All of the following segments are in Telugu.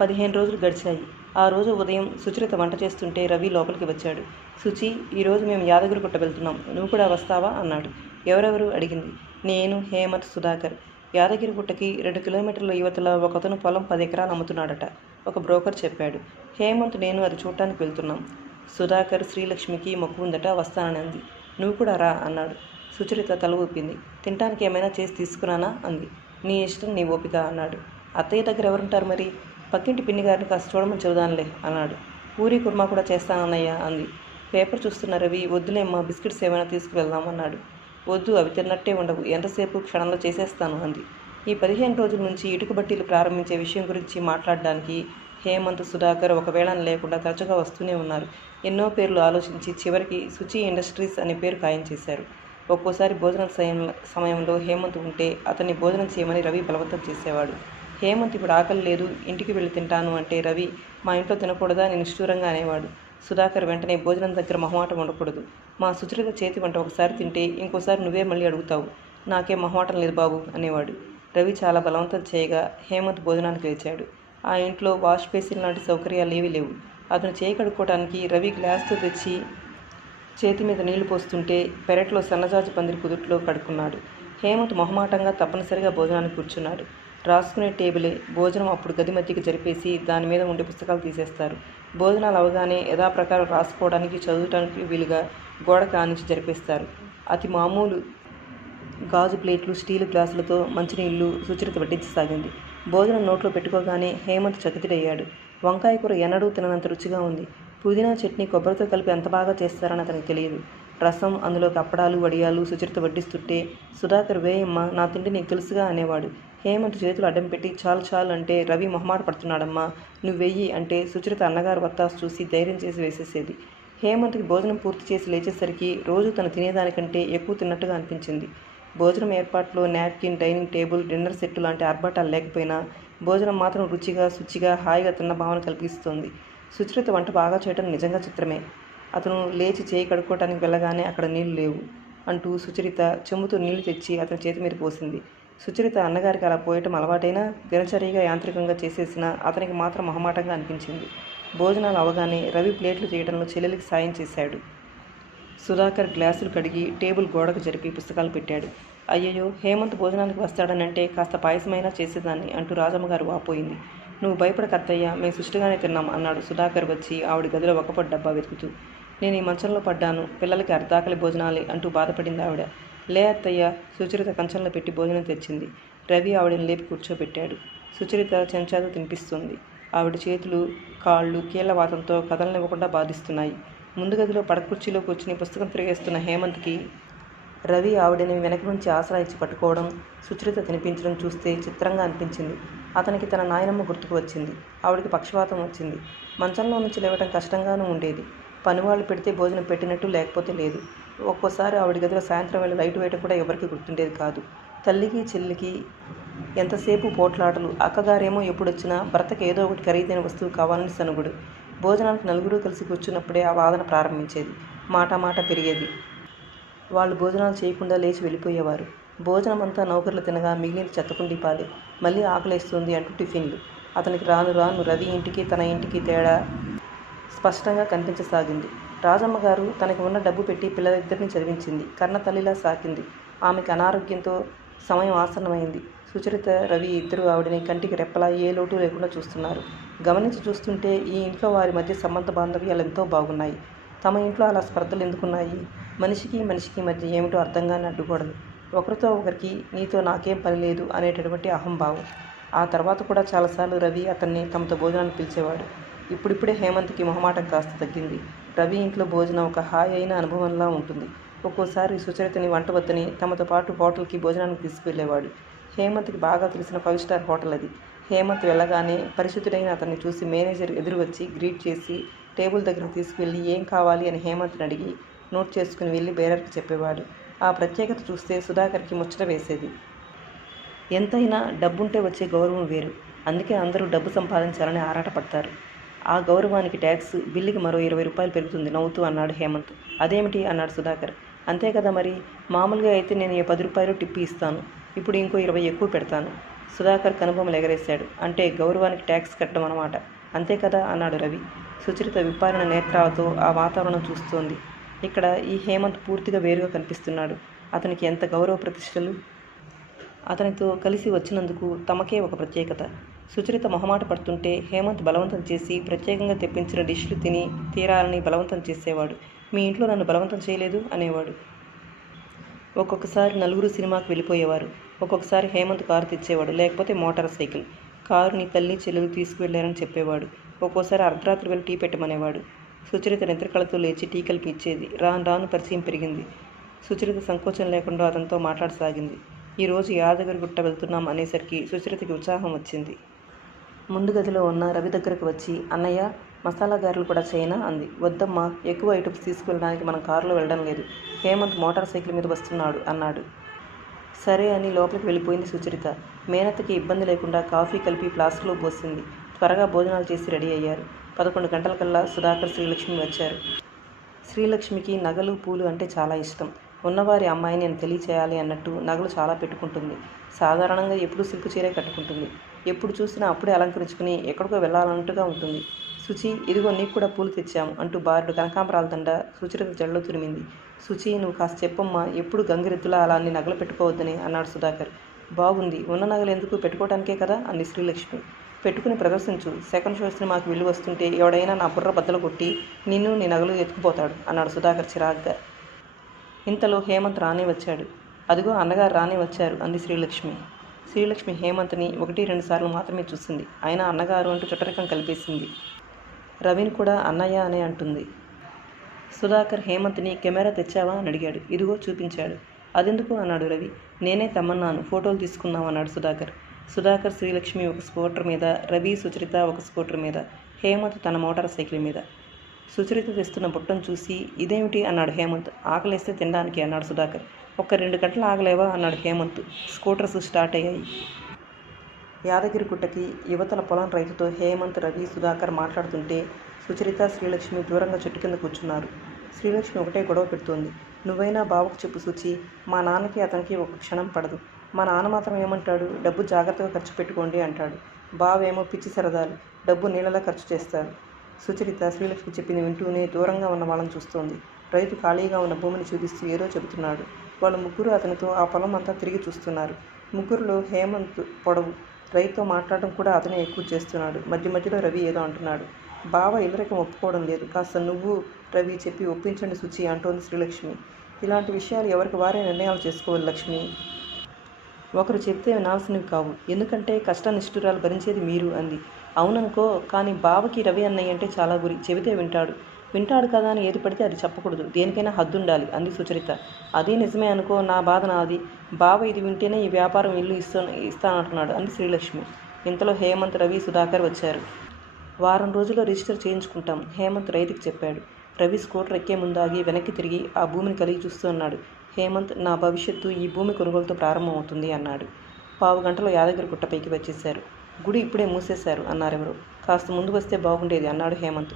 15 రోజులు గడిచాయి. ఆ రోజు ఉదయం సుచరిత వంట చేస్తుంటే రవి లోపలికి వచ్చాడు. సుచి, ఈరోజు మేము యాదగిరిగుట్ట వెళ్తున్నాం. నువ్వు కూడా వస్తావా అన్నాడు. ఎవరెవరు అడిగింది. నేను, హేమంత్, సుధాకర్. యాదగిరిగుట్టకి 2 కిలోమీటర్ల యువతల ఒకతను పొలం 10 ఎకరాలు అమ్ముతున్నాడట. ఒక బ్రోకర్ చెప్పాడు. హేమంత్, నేను అది చూడటానికి వెళ్తున్నాం. సుధాకర్ శ్రీలక్ష్మికి మొక్కు ఉందట, వస్తానని అంది. నువ్వు కూడా రా అన్నాడు. సుచరిత తల ఊపింది. తినటానికి ఏమైనా చేసి తీసుకురానా అంది. నీ ఇష్టం, నీ ఓపిక అన్నాడు. అత్తయ్య దగ్గర ఎవరుంటారు మరి? పక్కింటి పిన్ని గారిని కాస్త చూడమని చెబుదానులే అన్నాడు. పూరి కుర్మా కూడా చేస్తానన్నయ్య అంది. పేపర్ చూస్తున్న రవి, వద్దులేమ్మా, బిస్కెట్స్ ఏమైనా తీసుకువెళ్దాం అన్నాడు. వద్దు, అవి తిన్నట్టే ఉండవు, ఎంతసేపు క్షణంలో చేసేస్తాను అంది. ఈ 15 రోజుల నుంచి ఇటుక బట్టీలు ప్రారంభించే విషయం గురించి మాట్లాడడానికి హేమంత్, సుధాకర్ ఒకవేళ లేకుండా తరచుగా వస్తూనే ఉన్నారు. ఎన్నో పేర్లు ఆలోచించి చివరికి శుచి ఇండస్ట్రీస్ అనే పేరు ఖాయం చేశారు. ఒక్కోసారి భోజనం సమయంలో హేమంత్ ఉంటే అతన్ని భోజనం చేయమని రవి బలవంతం చేసేవాడు. హేమంత్ ఇప్పుడు ఆకలి లేదు, ఇంటికి వెళ్ళి తింటాను అంటే రవి, మా ఇంట్లో తినకూడదా అని నిష్ఠూరంగా అనేవాడు. సుధాకర్ వెంటనే, భోజనం దగ్గర మొహమాటం ఉండకూడదు. మా సుచరిత చేతి వంట ఒకసారి తింటే ఇంకోసారి నువ్వే మళ్ళీ అడుగుతావు. నాకేం మొహమాటం లేదు బాబు అనేవాడు. రవి చాలా బలవంతం చేయగా హేమంత్ భోజనానికి లేచాడు. ఆ ఇంట్లో వాష్ బేసిన్ లాంటి సౌకర్యాలు ఏవీ లేవు. అతను చేయి కడుక్కోవడానికి రవి గ్లాస్తో తెచ్చి చేతి మీద నీళ్లు పోస్తుంటే పెరట్లో సన్నజాజి పందిరి కుదుట్లో కడుక్కున్నాడు. హేమంత్ మొహమాటంగా తప్పనిసరిగా భోజనానికి కూర్చున్నాడు. రాసుకునే టేబులే. భోజనం అప్పుడు గది మధ్యకి జరిపేసి దాని మీద ఉండే పుస్తకాలు తీసేస్తారు. భోజనాలు అవగానే యథాప్రకారం రాసుకోవడానికి, చదవటానికి వీలుగా గోడ కానించి జరిపేస్తారు. అతి మామూలు గాజు ప్లేట్లు, స్టీలు గ్లాసులతో మంచినీళ్లు సుచరిత వడ్డించసాగింది. భోజనం నోట్లో పెట్టుకోగానే హేమంత్ చకితుడయ్యాడు. వంకాయ కూర ఎన్నడూ తిననంత రుచిగా ఉంది. పుదీనా చట్నీ కొబ్బరితో కలిపి ఎంత బాగా చేస్తారని అతనికి తెలియదు. రసం, అందులోకి అప్పడాలు, వడియాలు సుచరిత వడ్డిస్తుంటే సుధాకర్, వేయమ్మా, నా తిండి నీకు తెలుసుగా అనేవాడు. హేమంత్ చేతులు అడ్డం పెట్టి చాలు చాలు అంటే రవి మొహమాట పడుతున్నాడమ్మా, నువ్వు వెయ్యి అంటే సుచరిత అన్నగారు వత్తాసు చూసి ధైర్యం చేసి వేసేసేది. హేమంత్కి భోజనం పూర్తి చేసి లేచేసరికి రోజు తను తినేదానికంటే ఎక్కువ తిన్నట్టుగా అనిపించింది. భోజనం ఏర్పాట్లో napkin, dining table, dinner set లాంటి ఆర్భాటాలు లేకపోయినా భోజనం మాత్రం రుచిగా, శుచిగా, హాయిగా తిన్న భావన కల్పిస్తోంది. సుచరిత వంట బాగా చేయడం నిజంగా చిత్రమే. అతను లేచి చేయి కడుక్కోవటానికి వెళ్ళగానే అక్కడ నీళ్లు లేవు అంటూ సుచరిత చెంబుతో నీళ్లు తెచ్చి అతని చేతి మీద పోసింది. సుచరిత అన్నగారికి అలా పోయటం అలవాటైనా దినచర్యగా యాంత్రికంగా చేసేసినా అతనికి మాత్రం మొహమాటంగా అనిపించింది. భోజనాలు అవగానే రవి ప్లేట్లు చేయడంలో చెల్లెలికి సాయం చేశాడు. సుధాకర్ గ్లాసులు కడిగి టేబుల్ గోడకు జరిపి పుస్తకాలు పెట్టాడు. అయ్యయ్యో, హేమంత్ భోజనానికి వస్తాడనంటే కాస్త పాయసమైనా చేసేదాన్ని అంటూ రాజమ్మగారు వాపోయింది. నువ్వు భయపడకత్తయ్యా, మేము సుష్టిగానే తిన్నాం అన్నాడు సుధాకర్ వచ్చి ఆవిడ గదిలో ఒకపొడి డబ్బా వెతుకుతూ. నేను ఈ మంచంలో పడ్డాను, పిల్లలకి అర్ధాకలి భోజనాలే అంటూ బాధపడింది ఆవిడ. లే అత్తయ్య, సుచరిత కంచంలో పెట్టి భోజనం తెచ్చింది. రవి ఆవిడని లేపి కూర్చోబెట్టాడు. సుచరిత చెంచాతో తినిపిస్తుంది. ఆవిడ చేతులు, కాళ్ళు కీళ్లవాతంతో కదలనివ్వకుండా బాధిస్తున్నాయి. ముందు గదిలో పడకుర్చీలో కూర్చుని పుస్తకం తిరిగేస్తున్న హేమంత్కి రవి ఆవిడని వెనక నుంచి ఆసరా ఇచ్చి పట్టుకోవడం, సుచరిత తినిపించడం చూస్తే చిత్రంగా అనిపించింది. అతనికి తన నాయనమ్మ గుర్తుకు వచ్చింది. ఆవిడకి పక్షవాతం వచ్చింది. మంచంలో నుంచి లేవటం కష్టంగానూ ఉండేది. పనివాళ్ళు పెడితే భోజనం పెట్టినట్టు, లేకపోతే లేదు. ఒక్కోసారి ఆవిడ గదిలో సాయంత్రం వేళ లైటు వేయటం కూడా ఎవరికి గుర్తుండేది కాదు. తల్లికి చెల్లికి ఎంతసేపు పోట్లాటలు. అక్కగారేమో ఎప్పుడొచ్చినా భర్తకి ఏదో ఒకటి ఖరీదైన వస్తువు కావాలని సనుగుడు. భోజనానికి నలుగురూ కలిసి కూర్చున్నప్పుడే ఆ వాదన ప్రారంభించేది. మాట పెరిగేది. వాళ్ళు భోజనాలు చేయకుండా లేచి వెళ్ళిపోయేవారు. భోజనం అంతా నౌకర్లు తినగా మిగిలిన చెత్తకుండీ పాలే. మళ్ళీ ఆకలేస్తుంది అంటూ టిఫిన్లు. అతనికి రాను రాను రవి ఇంటికి తన ఇంటికి తేడా స్పష్టంగా కనిపించసాగింది. రాజమ్మగారు తనకి ఉన్న డబ్బు పెట్టి పిల్లలిద్దరినీ చదివించింది. కన్న తల్లిలా సాకింది. ఆమెకి అనారోగ్యంతో సమయం ఆసన్నమైంది. సుచరిత, రవి ఇద్దరు ఆవిడని కంటికి రెప్పలా ఏ లోటు లేకుండా చూస్తున్నారు. గమనించి చూస్తుంటే ఈ ఇంట్లో వారి మధ్య సంబంధ బాంధవ్యాలు ఎంతో బాగున్నాయి. తమ ఇంట్లో అలా స్పర్ధలు ఎందుకున్నాయి? మనిషికి మనిషికి మధ్య ఏమిటో అర్థంగానే అడ్డుకోవడం. ఒకరితో ఒకరికి నీతో నాకేం పని లేదు అనేటటువంటి అహంభావం. ఆ తర్వాత కూడా చాలాసార్లు రవి అతన్ని తమతో భోజనానికి పిలిచేవాడు. ఇప్పుడిప్పుడే హేమంత్కి మొహమాటం కాస్త తగ్గింది. రవి ఇంట్లో భోజనం ఒక హాయి అయిన అనుభవంలా ఉంటుంది. ఒక్కోసారి సుచరితని వంట వద్దని తమతో పాటు హోటల్కి భోజనానికి తీసుకువెళ్ళేవాడు. హేమంత్కి బాగా తెలిసిన 5 స్టార్ హోటల్ అది. హేమంత్ వెళ్ళగానే పరిశుద్ధుడైన అతన్ని చూసి మేనేజర్ ఎదురు వచ్చి గ్రీట్ చేసి టేబుల్ దగ్గరకు తీసుకువెళ్ళి ఏం కావాలి అని హేమంత్ని అడిగి నోట్ చేసుకుని వెళ్ళి బేరర్కి చెప్పేవాడు. ఆ ప్రత్యేకత చూస్తే సుధాకర్కి ముచ్చట వేసేది. ఎంతైనా డబ్బుంటే వచ్చే గౌరవం వేరు. అందుకే అందరూ డబ్బు సంపాదించాలని ఆరాటపడతారు. ఆ గౌరవానికి ట్యాక్స్ బిల్లుకి మరో 20 రూపాయలు పెరుగుతుంది నవ్వుతూ అన్నాడు హేమంత్. అదేమిటి అన్నాడు సుధాకర్. అంతే కదా మరి, మామూలుగా అయితే నేను 10 రూపాయలు టిప్పు ఇస్తాను, ఇప్పుడు ఇంకో 20 ఎక్కువ పెడతాను. సుధాకర్ కనుబొమ్మలు ఎగరేశాడు. అంటే గౌరవానికి ట్యాక్స్ కట్టడం అన్నమాట. అంతే కదా అన్నాడు రవి. సుచరిత విప్పారిన నేత్రాలతో ఆ వాతావరణం చూస్తోంది. ఇక్కడ ఈ హేమంత్ పూర్తిగా వేరుగా కనిపిస్తున్నాడు. అతనికి ఎంత గౌరవ ప్రతిష్టలు! అతనితో కలిసి వచ్చినందుకు తమకే ఒక ప్రత్యేకత. సుచరిత మొహమాట పడుతుంటే హేమంత్ బలవంతం చేసి ప్రత్యేకంగా తెప్పించిన డిష్లు తిని తీరాలని బలవంతం చేసేవాడు. మీ ఇంట్లో నన్ను బలవంతం చేయలేదు అనేవాడు. ఒక్కొక్కసారి నలుగురు సినిమాకి వెళ్ళిపోయేవారు. ఒక్కొక్కసారి హేమంత్ కారు తెచ్చేవాడు, లేకపోతే మోటార్ సైకిల్. కారుని తల్లి చెల్లెలు తీసుకువెళ్లారని చెప్పేవాడు. ఒక్కోసారి అర్ధరాత్రి వెళ్ళి టీ పెట్టమనేవాడు. సుచరిత నిద్రకళతో లేచి టీ కలిపి ఇచ్చేది. రాను రాను పరిచయం పెరిగింది. సుచరిత సంకోచం లేకుండా అతనితో మాట్లాడసాగింది. ఈరోజు యాదగిరిగుట్ట వెళ్తున్నాం అనేసరికి సుచరితకి ఉత్సాహం వచ్చింది. ముందు గదిలో ఉన్న రవి దగ్గరకు వచ్చి, అన్నయ్య మసాలా గారెలు కూడా చేయనా అంది. వద్దమ్మా, ఎక్కువ ఐటమ్స్ తీసుకువెళ్ళడానికి మనం కారులో వెళ్ళడం లేదు. హేమంత్ మోటార్ సైకిల్ మీద వస్తున్నాడు అన్నాడు. సరే అని లోపలికి వెళ్ళిపోయింది సుచరిత. మేనత్తకి ఇబ్బంది లేకుండా కాఫీ కలిపి ఫ్లాస్క్లో పోసింది. త్వరగా భోజనాలు చేసి రెడీ అయ్యారు. 11 గంటలకల్లా సుధాకర్ శ్రీలక్ష్మి వచ్చారు. శ్రీలక్ష్మికి నగలు పూలు అంటే చాలా ఇష్టం. ఉన్నవారి అమ్మాయిని అని తెలియచేయాలి అన్నట్టు నగలు చాలా పెట్టుకుంటుంది. సాధారణంగా ఎప్పుడూ సిల్క్ చీరే కట్టుకుంటుంది. ఎప్పుడు చూసినా అప్పుడే అలంకరించుకుని ఎక్కడికో వెళ్ళాలన్నట్టుగా ఉంటుంది. శుచి, ఇదిగో నీకు కూడా పూలు తెచ్చాము అంటూ బారుడు కనకాంబరాల దండ సుచరిత జడలో తురిమింది. శుచి, నువ్వు కాస్త చెప్పమ్మా, ఎప్పుడు గంగిరెద్దులా అలా అన్ని నగలు పెట్టుకోవద్దని అన్నాడు సుధాకర్. బాగుంది, ఉన్న నగలు ఎందుకు, పెట్టుకోవడానికే కదా అంది శ్రీలక్ష్మి. పెట్టుకుని ప్రదర్శించు. సెకండ్ షో సినిమాకి వెళ్ళి వస్తుంటే ఎవడైనా నా బుర్ర బద్దలు కొట్టి నిన్ను నీ నగలు ఎత్తుకుపోతాడు అన్నాడు సుధాకర్ చిరాగ్గా. ఇంతలో హేమంత్ రానే వచ్చాడు. అదిగో అన్నగారు రానే వచ్చారు అంది శ్రీలక్ష్మి. శ్రీలక్ష్మి హేమంత్ని 1-2 సార్లు మాత్రమే చూసింది. అయినా అన్నగారు అంటూ చుట్టరికం కలిపేసింది. రవిని కూడా అన్నయ్య అనే అంటుంది. సుధాకర్ హేమంత్ని కెమెరా తెచ్చావా అని అడిగాడు. ఇదిగో చూపించాడు. అదెందుకు అన్నాడు రవి. నేనే తెమ్మన్నాను, ఫోటోలు తీసుకుందాం అన్నాడు సుధాకర్. సుధాకర్ శ్రీలక్ష్మి ఒక స్కూటర్ మీద, రవి సుచరిత ఒక స్కూటర్ మీద, హేమంత్ తన మోటార్ సైకిల్ మీద. సుచరిత తెస్తున్న బుట్టను చూసి ఇదేమిటి అన్నాడు హేమంత్. ఆకలేస్తే తినడానికి అన్నాడు సుధాకర్. ఒక్క 2 గంటలు ఆగలేవా అన్నాడు హేమంత్. స్కూటర్స్ స్టార్ట్ అయ్యాయి. యాదగిరిగుట్టకి యువతల పొలం రైతుతో హేమంత్, రవి, సుధాకర్ మాట్లాడుతుంటే సుచరిత, శ్రీలక్ష్మి దూరంగా చెట్టు కింద కూర్చున్నారు. శ్రీలక్ష్మి ఒకటే గొడవ పెడుతోంది. నువ్వైనా బావకు చెప్పు శుచి, మా నాన్నకి అతనికి ఒక క్షణం పడదు. మా నాన్న మాత్రం ఏమంటాడు, డబ్బు జాగ్రత్తగా ఖర్చు పెట్టుకోండి అంటాడు. బావేమో పిచ్చి సరదాలు, డబ్బు నీళ్ళలా ఖర్చు చేస్తారు. సుచరిత శ్రీలక్ష్మి చెప్పింది వింటూనే దూరంగా ఉన్న వాళ్ళని చూస్తోంది. రైతు ఖాళీగా ఉన్న భూమిని చూపిస్తూ ఏదో చెబుతున్నాడు. వాళ్ళు ముగ్గురు అతనితో ఆ పొలం అంతా తిరిగి చూస్తున్నారు. ముగ్గురులో హేమంత్ పొడవు. రైతుతో మాట్లాడడం కూడా అతనే ఎక్కువ చేస్తున్నాడు. మధ్య మధ్యలో రవి ఏదో అంటున్నాడు. బావ ఇల్లరికం ఒప్పుకోవడం లేదు. కాస్త నువ్వు రవి చెప్పి ఒప్పించండి శుచి అంటోంది శ్రీలక్ష్మి. ఇలాంటి విషయాలు ఎవరికి వారే నిర్ణయాలు చేసుకోవాలి లక్ష్మి. ఒకరు చెప్తే వినాల్సినవి కావు. ఎందుకంటే కష్ట నిష్ఠురాలు భరించేది మీరు అంది. అవుననుకో, కానీ బావకి రవి అన్నయ్య అంటే చాలా గురి. చెబితే వింటాడు కదా అని ఏది పడితే అది చెప్పకూడదు. దేనికైనా హద్దుండాలి అంది సుచరిత. అదే నిజమే అనుకో, నా బాధ నాది. బావ ఇది వింటేనే ఈ వ్యాపారం ఇల్లు ఇస్తానంటున్నాడు అంది శ్రీలక్ష్మి. ఇంతలో హేమంత్, రవి, సుధాకర్ వచ్చారు. వారం రోజుల్లో రిజిస్టర్ చేయించుకుంటాం హేమంత్ రైతుకి చెప్పాడు. రవి స్కూటర్ ఎక్కే ముందాగి వెనక్కి తిరిగి ఆ భూమిని కలిగి చూస్తూ అన్నాడు. హేమంత్, నా భవిష్యత్తు ఈ భూమి కొనుగోలుతో ప్రారంభమవుతుంది అన్నాడు. 15 గంటలో యాదగిరిగుట్టపైకి వచ్చేశారు. గుడి ఇప్పుడే మూసేశారు అన్నారెవరు. కాస్త ముందు వస్తే బాగుండేది అన్నాడు హేమంత్.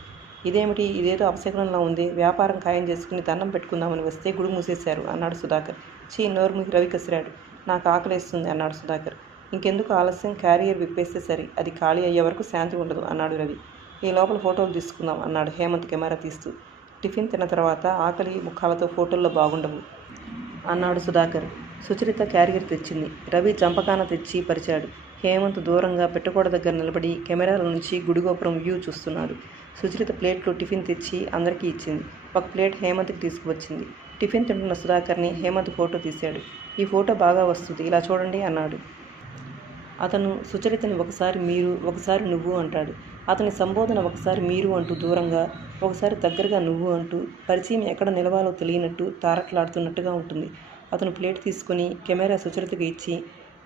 ఇదేమిటి, ఇదేదో అపశకునంలా ఉంది. వ్యాపారం ఖాయం చేసుకుని దండం పెట్టుకుందామని వస్తే గుడి మూసేశారు అన్నాడు సుధాకర్. చీ, నోరుముకి రవి కసిరాడు. నాకు ఆకలేస్తుంది అన్నాడు సుధాకర్. ఇంకెందుకు ఆలస్యం, క్యారియర్ విప్పేస్తే సరి, అది ఖాళీ అయ్యే వరకు శాంతి ఉండదు అన్నాడు రవి. ఈ లోపల ఫోటోలు తీసుకుందాం అన్నాడు హేమంత్ కెమెరా తీస్తూ. టిఫిన్ తిన్న తర్వాత ఆకలి ముఖాలతో ఫోటోల్లో బాగుండవు అన్నాడు సుధాకర్. సుచరిత క్యారియర్ తెచ్చింది. రవి జంపకాన తెచ్చి పరిచాడు. హేమంత్ దూరంగా పెట్టకోడ దగ్గర నిలబడి కెమెరాల నుంచి గుడిగోపురం వ్యూ చూస్తున్నాడు. సుచరిత ప్లేట్లో టిఫిన్ తెచ్చి అందరికీ ఇచ్చింది. ఒక ప్లేట్ హేమంత్కి తీసుకువచ్చింది. టిఫిన్ తింటున్న సుధాకర్ని హేమంత్ ఫోటో తీశాడు. ఈ ఫోటో బాగా వస్తుంది, ఇలా చూడండి అన్నాడు. అతను సుచరితని ఒకసారి మీరు, ఒకసారి నువ్వు అంటాడు. అతని సంబోధన ఒకసారి మీరు అంటూ దూరంగా, ఒకసారి దగ్గరగా నువ్వు అంటూ, పరిచయం ఎక్కడ నిలవాలో తెలియనట్టు తారట్లాడుతున్నట్టుగా ఉంటుంది. అతను ప్లేట్ తీసుకుని కెమెరా సుచరితకి ఇచ్చి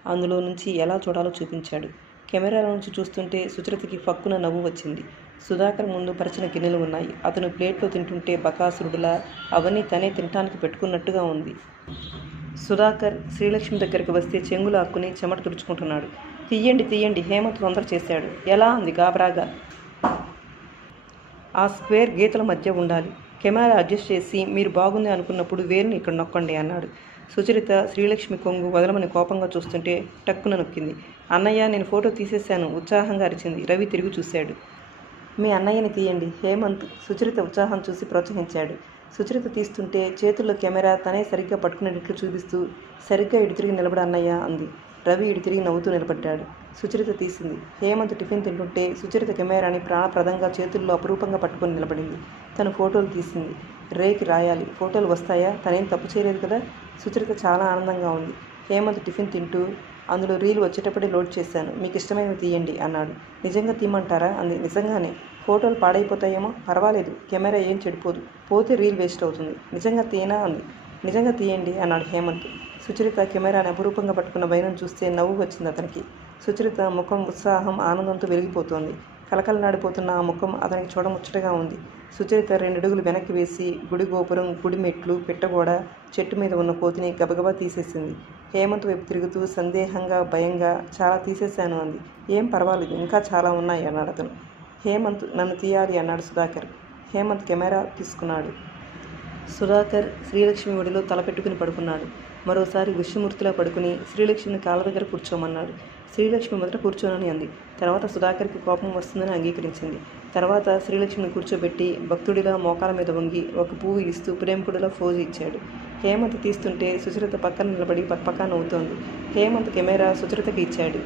అందులో నుంచి ఎలా చూడాలో చూపించాడు. కెమెరాల నుంచి చూస్తుంటే సుచరితకి ఫక్కున నవ్వు వచ్చింది. సుధాకర్ ముందు పరిచిన గిన్నెలు ఉన్నాయి. అతను ప్లేట్లో తింటుంటే బకాసురుడులా అవన్నీ తనే తినటానికి పెట్టుకున్నట్టుగా ఉంది. సుధాకర్ శ్రీలక్ష్మి దగ్గరికి వస్తే చెంగులు ఆక్కుని చెమట తుడుచుకుంటున్నాడు. తీయండి హేమంత్ తొందర చేశాడు. ఎలా అంది గాబరాగా. ఆ స్క్వేర్ గీతల మధ్య ఉండాలి. కెమెరా అడ్జస్ట్ చేసి మీరు బాగుంది అనుకున్నప్పుడు వేరుని ఇక్కడ నొక్కండి అన్నాడు. సుచరిత శ్రీలక్ష్మి కొంగు వదలమని కోపంగా చూస్తుంటే టక్కున నొక్కింది. అన్నయ్య నేను ఫోటో తీసేశాను ఉత్సాహంగా అరిచింది. రవి తిరిగి చూశాడు. మీ అన్నయ్యని తీయండి హేమంత్ సుచరిత ఉత్సాహం చూసి ప్రోత్సహించాడు. సుచరిత తీస్తుంటే చేతుల్లో కెమెరా తనే సరిగ్గా పట్టుకునేటట్లు చూపిస్తూ సరిగ్గా ఇటు తిరిగి నిలబడి అన్నయ్య అంది. రవి ఇటు తిరిగి నవ్వుతూ నిలబడ్డాడు. సుచరిత తీసింది. హేమంత్ టిఫిన్ తింటుంటే సుచరిత కెమెరాని ప్రాణప్రదంగా చేతుల్లో అపురూపంగా పట్టుకొని నిలబడింది. తను ఫోటోలు తీసింది. రేకి రాయాలి, ఫోటోలు వస్తాయా, తనేం తప్పు చేయలేదు కదా. సుచరిత చాలా ఆనందంగా ఉంది. హేమంత్ టిఫిన్ తింటూ అందులో రీల్ వచ్చేటప్పుడే లోడ్ చేశాను, మీకు ఇష్టమైనవి తీయండి అన్నాడు. నిజంగా తీయమంటారా అంది. నిజంగానే. ఫోటోలు పాడైపోతాయేమో, పర్వాలేదు, కెమెరా ఏం చెడిపోదు, పోతే రీల్ వేస్ట్ అవుతుంది. నిజంగా తీయనా అంది. నిజంగా తీయండి అన్నాడు హేమంత్. సుచరిత కెమెరాని అపురూపంగా పట్టుకున్న వైనం చూస్తే నవ్వు వచ్చింది అతనికి. సుచరిత ముఖం ఉత్సాహం ఆనందంతో వెలిగిపోతోంది. కలకలలాడిపోతున్న ఆ ముఖం అతనికి చూడముచ్చటగా ఉంది. సుచరిత 2 అడుగులు వెనక్కి వేసి గుడి గోపురం, గుడి మెట్లు, పిట్టగోడ, చెట్టు మీద ఉన్న కోతిని గబగబా తీసేసింది. హేమంత్ వైపు తిరుగుతూ సందేహంగా భయంగా చాలా తీసేశాను అంది. ఏం పర్వాలేదు, ఇంకా చాలా ఉన్నాయి అన్నాడు అతను. హేమంత్ నన్ను తీయాలి అన్నాడు సుధాకర్. హేమంత్ కెమెరా తీసుకున్నాడు. సుధాకర్ శ్రీలక్ష్మి ఒడిలో తలపెట్టుకుని పడుకున్నాడు. మరోసారి విష్ణుమూర్తిలా పడుకుని శ్రీలక్ష్మిని కాళ్ళ దగ్గర కూర్చోమన్నాడు. శ్రీలక్ష్మి మొదట కూర్చోనని అంది. తర్వాత సుధాకర్కి కోపం వస్తుందని అంగీకరించింది. తర్వాత శ్రీలక్ష్మిని కూర్చోబెట్టి భక్తుడిలా మోకాల మీద వంగి ఒక పువ్వు ఇస్తూ ప్రేమికుడిలా ఫోజు ఇచ్చాడు. హేమంత్ తీస్తుంటే సుచరిత పక్కన నిలబడి పక్కపక్క నవ్వుతోంది. హేమంత్ కెమెరా సుచరితకి ఇచ్చాడు.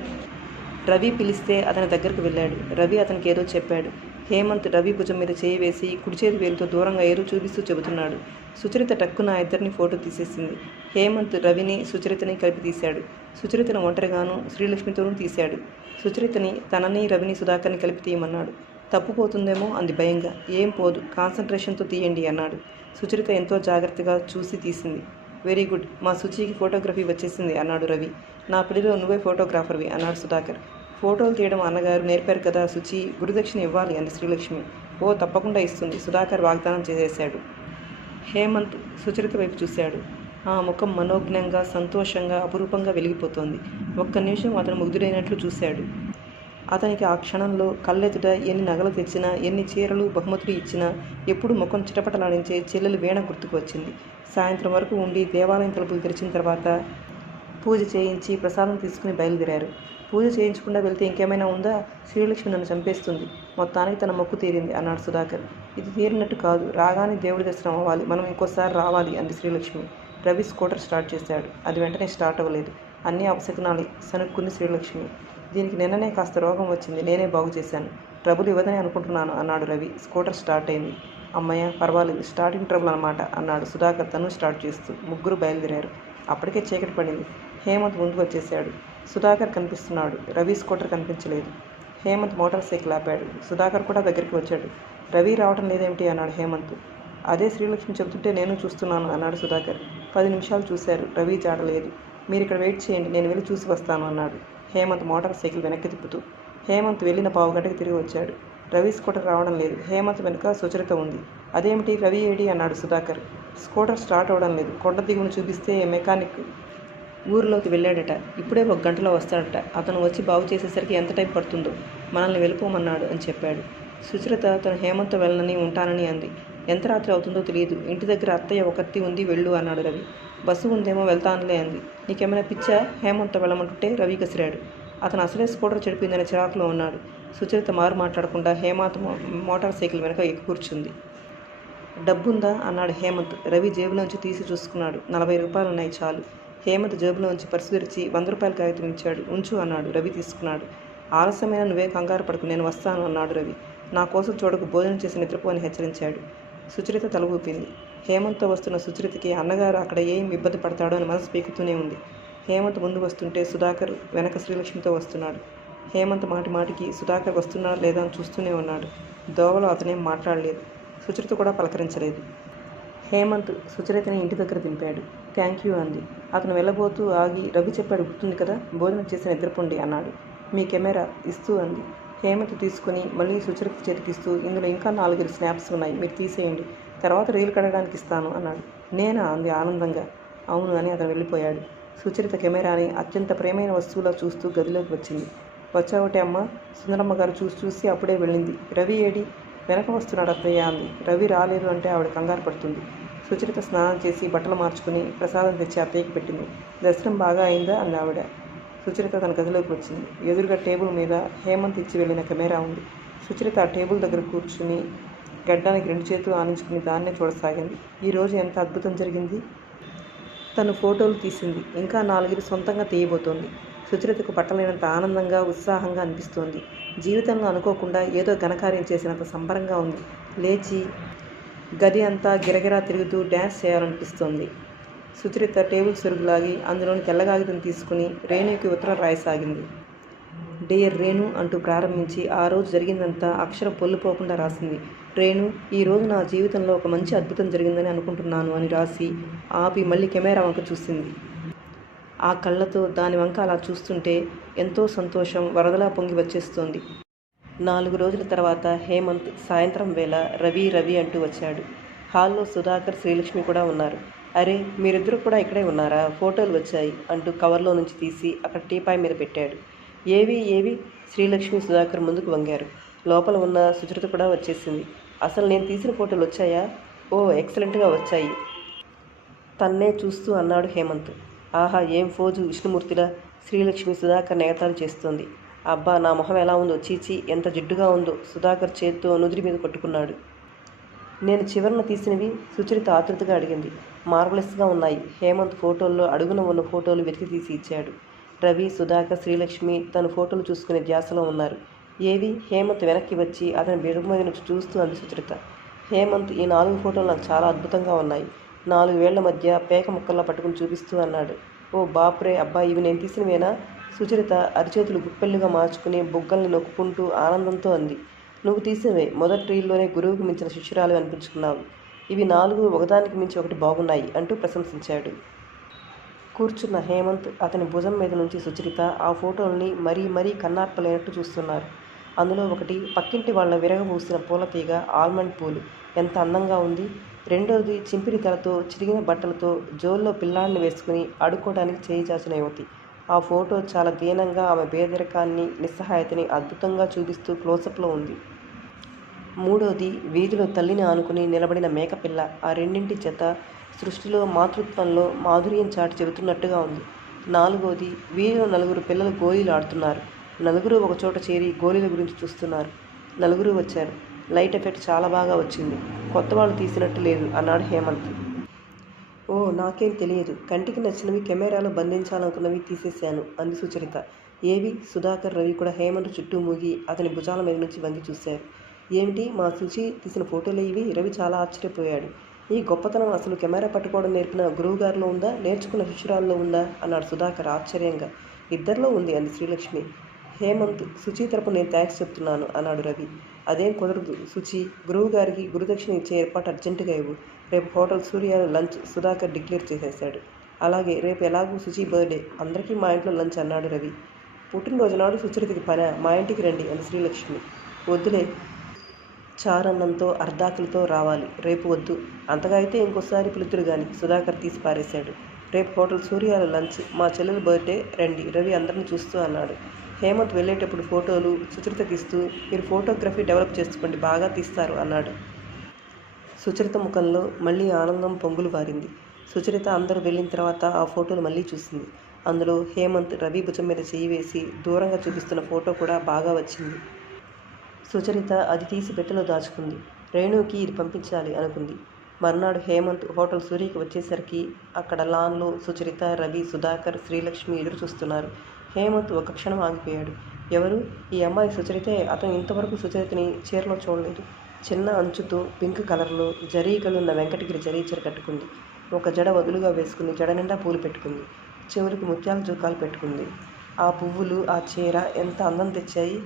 రవి పిలిస్తే అతని దగ్గరకు వెళ్ళాడు. రవి అతనికి ఏదో చెప్పాడు. హేమంత్ రవి భుజం మీద చేయి వేసి కుడిచేతి వేలుతో దూరంగా ఏదో చూపిస్తూ చెబుతున్నాడు. సుచరిత టక్కున ఆ ఇద్దరిని ఫోటో తీసేసింది. హేమంత్ రవిని సుచరితని కలిపి తీశాడు. సుచరితను ఒంటరిగాను శ్రీలక్ష్మితోనూ తీశాడు. సుచరితని తనని రవిని సుధాకర్ని కలిపి తీయమన్నాడు. తప్పుపోతుందేమో అంది భయంగా. ఏం పోదు, కాన్సన్ట్రేషన్తో తీయండి అన్నాడు. సుచరిత ఎంతో జాగ్రత్తగా చూసి తీసింది. వెరీ గుడ్, మా సుచికి ఫోటోగ్రఫీ వచ్చేసింది అన్నాడు రవి. నా పెళ్లిలో నువ్వే ఫోటోగ్రాఫర్వి అన్నాడు సుధాకర్. ఫోటోలు తీయడం అన్నగారు నేర్పారు కదా సుచి, గురుదక్షిణ ఇవ్వాలి అంది శ్రీలక్ష్మి. ఓ తప్పకుండా ఇస్తుంది, సుధాకర్ వాగ్దానం చేసేశాడు. హేమంత్ సుచరిత వైపు చూశాడు. ఆ ముఖం మనోజ్ఞంగా సంతోషంగా అపురూపంగా వెలిగిపోతోంది. ఒక్క నిమిషం అతను ముగ్ధుడైనట్లు చూశాడు. అతనికి ఆ క్షణంలో కళ్ళెదుట ఎన్ని నగలు తెచ్చినా, ఎన్ని చీరలు బహుమతులు ఇచ్చినా ఎప్పుడు ముఖం చిటపటలాడించే చెల్లెలు వీణ గుర్తుకు వచ్చింది. సాయంత్రం వరకు ఉండి దేవాలయం తలుపులు తెరిచిన తర్వాత పూజ చేయించి ప్రసాదం తీసుకుని బయలుదేరారు. పూజ చేయించకుండా వెళ్తే ఇంకేమైనా ఉందా, శ్రీలక్ష్మి నన్ను చంపేస్తుంది, మొత్తానికి తన మొక్కు తీరింది అన్నాడు సుధాకర్. ఇది తీరినట్టు కాదు, రాగానే దేవుడి దర్శనం అవ్వాలి, మనం ఇంకోసారి రావాలి అంది శ్రీలక్ష్మి. రవి స్కూటర్ స్టార్ట్ చేశాడు. అది వెంటనే స్టార్ట్ అవ్వలేదు. అన్నీ అపశకునాలి సనుక్కుంది శ్రీలక్ష్మి. దీనికి నిన్ననే కాస్త రోగం వచ్చింది, నేనే బాగు చేశాను, ట్రబుల్ ఇవ్వదని అనుకుంటున్నాను అన్నాడు రవి. స్కూటర్ స్టార్ట్ అయింది. అమ్మయ్య పర్వాలేదు, స్టార్టింగ్ ట్రబుల్ అన్నమాట అన్నాడు సుధాకర్ తను స్టార్ట్ చేస్తూ. ముగ్గురు బయలుదేరారు. అప్పటికే చీకటి పడింది. హేమంత్ ముందుకు వచ్చేశాడు. సుధాకర్ కనిపిస్తున్నాడు. రవి స్కూటర్ కనిపించలేదు. హేమంత్ మోటార్ సైకిల్ ఆపాడు. సుధాకర్ కూడా దగ్గరికి వచ్చాడు. రవి రావటం లేదేమిటి అన్నాడు హేమంత్. అదే శ్రీలక్ష్మి చెబుతుంటే నేను చూస్తున్నాను అన్నాడు సుధాకర్. 10 నిమిషాలు చూశారు. రవి జాడలేదు. మీరు ఇక్కడ వెయిట్ చేయండి, నేను వెళ్ళి చూసి వస్తాను అన్నాడు హేమంత్ మోటార్ సైకిల్ వెనక్కి తిప్పుతూ. హేమంత్ వెళ్ళిన పావుగంటకి తిరిగి వచ్చాడు. రవి స్కూటర్ రావడం లేదు. హేమంత్ వెనుక సుచరిత ఉంది. అదేమిటి, రవి ఏడి అన్నాడు సుధాకర్. స్కూటర్ స్టార్ట్ అవడం లేదు. కొండ దిగును చూపిస్తే మెకానిక్ ఊరిలోకి వెళ్ళాడట. ఇప్పుడే 1 గంటలో వస్తాడట. అతను వచ్చి బాగు చేసేసరికి ఎంత టైం పడుతుందో, మనల్ని వెళ్ళిపోమన్నాడు అని చెప్పాడు. సుచరిత తను హేమంత్ వెళ్ళనని ఉంటానని అంది. ఎంత రాత్రి అవుతుందో తెలియదు, ఇంటి దగ్గర అత్తయ్య ఒకత్తి ఉంది, వెళ్ళు అన్నాడు రవి. బస్సు ఉందేమో, వెళ్తానులే అంది. నీకేమైనా పిచ్చా, హేమంత్ వెళ్ళమంటుంటే రవి కసిరాడు. అతను అసలే స్కూటర్ చెడిపోయిందని చిరాకులో ఉన్నాడు. సుచరిత మారు మాట్లాడకుండా హేమంత్ మోటార్ సైకిల్ వెనక ఎక్కి కూర్చుంది. డబ్బుందా అన్నాడు హేమంత్. రవి జేబులోంచి తీసి చూసుకున్నాడు. 40 రూపాయలు ఉన్నాయి, చాలు. హేమంత్ జేబులోంచి పర్సు తెరిచి 100 రూపాయల కాగితం ఇచ్చాడు. ఉంచు అన్నాడు. రవి తీసుకున్నాడు. ఆలస్యమైన నువ్వే కంగారు పడుకు, నేను వస్తాను అన్నాడు రవి. నా కోసం చూడకు, భోజనం చేసి నిద్రపోని హెచ్చరించాడు. సుచరిత తల ఊపింది. హేమంత్తో వస్తున్న సుచరితకి అన్నగారు అక్కడ ఏం ఇబ్బంది పడతాడో అని మనసు పీకుతూనే ఉంది. హేమంత్ ముందు వస్తుంటే సుధాకర్ వెనక శ్రీలక్ష్మితో వస్తున్నాడు. హేమంత్ మాటి మాటికి సుధాకర్ వస్తున్నాడు లేదా అని చూస్తూనే ఉన్నాడు. దోవలో అతనేం మాట్లాడలేదు. సుచరిత కూడా పలకరించలేదు. హేమంత్ సుచరితని ఇంటి దగ్గర దింపాడు. థ్యాంక్ యూ అంది. అతను వెళ్ళబోతూ ఆగి, రవి చెప్పాడు గుర్తుంది కదా, భోజనం చేసి నిద్రపోండి అన్నాడు. మీ కెమెరా ఇస్తూ అంది. హేమంత్ తీసుకుని మళ్ళీ సుచరిత చేతికిస్తూ, ఇందులో ఇంకా 4 స్నాప్స్ ఉన్నాయి, మీరు తీసేయండి, తర్వాత రీల్ కడగడానికి ఇస్తాను అన్నాడు. నేనా అంది ఆనందంగా. అవును అని అతను వెళ్ళిపోయాడు. సుచరిత కెమెరాని అత్యంత ప్రేమైన వస్తువులా చూస్తూ గదిలోకి వచ్చింది. వచ్చావుటే అమ్మ, సుందరమ్మ గారు చూసి అప్పుడే వెళ్ళింది. రవి ఏడి, వెనక వస్తున్నాడు అత్తయ్య అంది. రవి రాలేదు అంటే ఆవిడ కంగారు పడుతుంది. సుచరిత స్నానం చేసి బట్టలు మార్చుకుని ప్రసాదం తెచ్చి అత్తయ్యకి పెట్టింది. దర్శనం బాగా అయిందా అంది ఆవిడ. సుచరిత తన గదిలోకి వచ్చింది. ఎదురుగా టేబుల్ మీద హేమంత్ ఇచ్చి వెళ్ళిన కెమెరా ఉంది. సుచరిత ఆ టేబుల్ దగ్గర కూర్చుని గడ్డానికి 2 చేతులు ఆనించుకుని దాన్నే చూడసాగింది. ఈరోజు ఎంత అద్భుతం జరిగింది. తను ఫోటోలు తీసింది. ఇంకా 4 సొంతంగా తీయబోతోంది. సుచరితకు పట్టలేనంత ఆనందంగా, ఉత్సాహంగా అనిపిస్తోంది. జీవితంలో అనుకోకుండా ఏదో ఘనకార్యం చేసినంత సంబరంగా ఉంది. లేచి గది అంతా గిరగిరా తిరుగుతూ డ్యాన్స్ చేయాలనిపిస్తోంది. సుచరిత టేబుల్ సొరుగులాగి అందులోని తెల్ల కాగితం తీసుకుని రేణుకి ఉత్తరం రాయసాగింది. డియర్ రేణు అంటూ ప్రారంభించి ఆ రోజు జరిగిందంతా అక్షరం పొల్లుపోకుండా రాసింది. రేణు, ఈరోజు నా జీవితంలో ఒక మంచి అద్భుతం జరిగిందని అనుకుంటున్నాను అని రాసి ఆపి మళ్ళీ కెమెరా వంక చూసింది. ఆ కళ్ళతో దాని వంక అలా చూస్తుంటే ఎంతో సంతోషం వరదలా పొంగి వచ్చేస్తోంది. 4 రోజుల తర్వాత హేమంత్ సాయంత్రం వేళ రవి అంటూ వచ్చాడు. హాల్లో సుధాకర్, శ్రీలక్ష్మి కూడా ఉన్నారు. అరే, మీరిద్దరూ కూడా ఇక్కడే ఉన్నారా? ఫోటోలు వచ్చాయి అంటూ కవర్లో నుంచి తీసి అక్కడ టీపాయ్ మీద పెట్టాడు. ఏవి? శ్రీలక్ష్మి, సుధాకర్ ముందుకు వంగారు. లోపల ఉన్న సుచరిత కూడా వచ్చేసింది. అసలు నేను తీసిన ఫోటోలు వచ్చాయా? ఓ, ఎక్సలెంట్గా వచ్చాయి తన్నే చూస్తూ అన్నాడు హేమంత్. ఆహా, ఏం ఫోజు విష్ణుమూర్తిలా శ్రీలక్ష్మి సుధాకర్ ఎగతాళి చేస్తోంది. అబ్బా, నా మొహం ఎలా ఉందో, చీచి ఎంత జిడ్డుగా ఉందో సుధాకర్ చేత్తో నుదిరి మీద కొట్టుకున్నాడు. నేను చివరన తీసినవి? సుచరిత ఆతృతగా అడిగింది. మార్వలెస్గా ఉన్నాయి. హేమంత్ ఫోటోల్లో అడుగున ఉన్న ఫోటోలు వెతికి తీసి ఇచ్చాడు. రవి, సుధాకర్, శ్రీలక్ష్మి తన ఫోటోలు చూసుకునే ధ్యాసలో ఉన్నారు. ఏవి? హేమంత్ వెనక్కి వచ్చి అతని బెరుగు మీద నుంచి చూస్తూ అంది సుచరిత. హేమంత్, ఈ 4 ఫోటోలు నాకు చాలా అద్భుతంగా ఉన్నాయి. 4 వేళ్ల మధ్య పేక ముక్కల్లా పట్టుకుని చూపిస్తూ అన్నాడు. ఓ బాప్రే, అబ్బా, ఇవి నేను తీసినవేనా? సుచరిత అరిచేతులు గుప్పెళ్ళుగా మార్చుకుని బుగ్గల్ని నొక్కుంటూ ఆనందంతో అంది. నువ్వు తీసినవే. మొదటి రీల్లోనే గురువుకు మించిన శిష్యురాలు అనిపించుకున్నావు. ఇవి 4 ఒకదానికి మించి ఒకటి బాగున్నాయి అంటూ ప్రశంసించాడు. కూర్చున్న హేమంత్ అతని భుజం మీద నుంచి సుచరిత ఆ ఫోటోల్ని మరీ కన్నార్పలేనట్టు చూస్తున్నారు. అందులో ఒకటి పక్కింటి వాళ్ళ విరగబూసిన పూలతీగ, ఆల్మండ్ పూలు ఎంత అందంగా ఉంది. రెండోది చింపిరి తలతో, చిరిగిన బట్టలతో జోల్లో పిల్లాడిని వేసుకుని ఆడుకోవడానికి చేయి చాచిన యువతి. ఆ ఫోటో చాలా దీనంగా ఆమె పేదరికాన్ని, నిస్సహాయతని అద్భుతంగా చూపిస్తూ క్లోజప్లో ఉంది. మూడోది వీధిలో తల్లిని ఆనుకుని నిలబడిన మేకపిల్ల. ఆ రెండింటి జత సృష్టిలో మాతృత్వంలో మాధుర్యం చాటి చెబుతున్నట్టుగా ఉంది. నాలుగోది వీధిలో 4 పిల్లలు గోళీలు ఆడుతున్నారు. 4 ఒకచోట చేరి గోళీల గురించి చూస్తున్నారు. 4 వచ్చారు. లైట్ ఎఫెక్ట్ చాలా బాగా వచ్చింది. కొత్త వాళ్ళు తీసినట్టు లేదు అన్నాడు హేమంత్. ఓ, నాకేం తెలియదు. కంటికి నచ్చినవి కెమెరాలో బంధించాలనుకున్నవి తీసేశాను అంది సుచరిత. ఏవి? సుధాకర్, రవి కూడా హేమంత్ చుట్టూ మూగి అతని భుజాల మీద నుంచి వంగి చూశారు. ఏమిటి, మా శుచి తీసిన ఫోటోలు ఇవి? రవి చాలా ఆశ్చర్యపోయాడు. ఈ గొప్పతనం అసలు కెమెరా పట్టుకోవడం నేర్పిన గురువుగారిలో ఉందా, నేర్చుకున్న శిష్యురాల్లో ఉందా అన్నాడు సుధాకర్ ఆశ్చర్యంగా. ఇద్దరిలో ఉంది అంది శ్రీలక్ష్మి. హేమంత్, శుచి తరపు నేను థ్యాంక్స్ చెప్తున్నాను అన్నాడు రవి. అదేం కుదరదు శుచి, గురువుగారికి గురుదక్షిణ ఇచ్చే ఏర్పాటు అర్జెంటుగా ఇవ్వు. రేపు హోటల్ సూర్యాలో లంచ్ సుధాకర్ డిక్లేర్ చేసేశాడు. అలాగే, రేపు ఎలాగూ శుచి బర్త్డే, అందరికీ మా ఇంట్లో లంచ్ అన్నాడు రవి. పుట్టినరోజు నాడు సుచరితకి పనా? మా ఇంటికి రండి అంది శ్రీలక్ష్మి. వద్దులే, చారన్నంతో అర్ధాకలితో రావాలి. రేపు వద్దు. అంతగా అయితే ఇంకోసారి పిలుతురు గాని సుధాకర్ తీసి పారేశాడు. రేపు హోటల్ సూర్యాలో లంచ్, మా చెల్లెల బర్త్డే, రండి రవి అందరిని చూస్తూ అన్నాడు. హేమంత్ వెళ్ళేటప్పుడు ఫోటోలు సుచరితకి ఇస్తూ, మీరు ఫోటోగ్రఫీ డెవలప్ చేసుకోండి, బాగా తీస్తారు అన్నాడు. సుచరిత ముఖంలో మళ్ళీ ఆనందం పొంగులు వారింది. సుచరిత అందరూ వెళ్ళిన తర్వాత ఆ ఫోటోలు మళ్ళీ చూసింది. అందులో హేమంత్ రవి భుజం మీద చేయి వేసి దూరంగా చూపిస్తున్న ఫోటో కూడా బాగా వచ్చింది. సుచరిత అది తీసి పెట్టెలో దాచుకుంది. రేణుకి ఇది పంపించాలి అనుకుంది. మర్నాడు హేమంత్ హోటల్ సూర్యకి వచ్చేసరికి అక్కడ లాన్లో సుచరిత, రవి, సుధాకర్, శ్రీలక్ష్మి ఎదురు చూస్తున్నారు. హేమంత్ ఒక క్షణం ఆగిపోయాడు. ఎవరు? ఈ అమ్మాయి సుచరితే. అతను ఇంతవరకు సుచరితని చీరలో చూడలేదు. చిన్న అంచుతో పింక్ కలర్లో జరీగలున్న వెంకటగిరి జరీ చీర కట్టుకుంది. ఒక జడ వదులుగా వేసుకుని జడ నిండా పూలు పెట్టుకుంది. చెవులకు ముత్యాల జూకాలు పెట్టుకుంది. ఆ పువ్వులు, ఆ చీర ఎంత అందం తెచ్చాయి.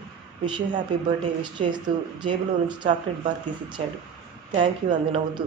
Wish you happy birthday wish చేస్తూ జేబులో నుంచి చాక్లెట్ బార్ తీసిచ్చాడు. థ్యాంక్ యూ అంది నవ్వుతూ.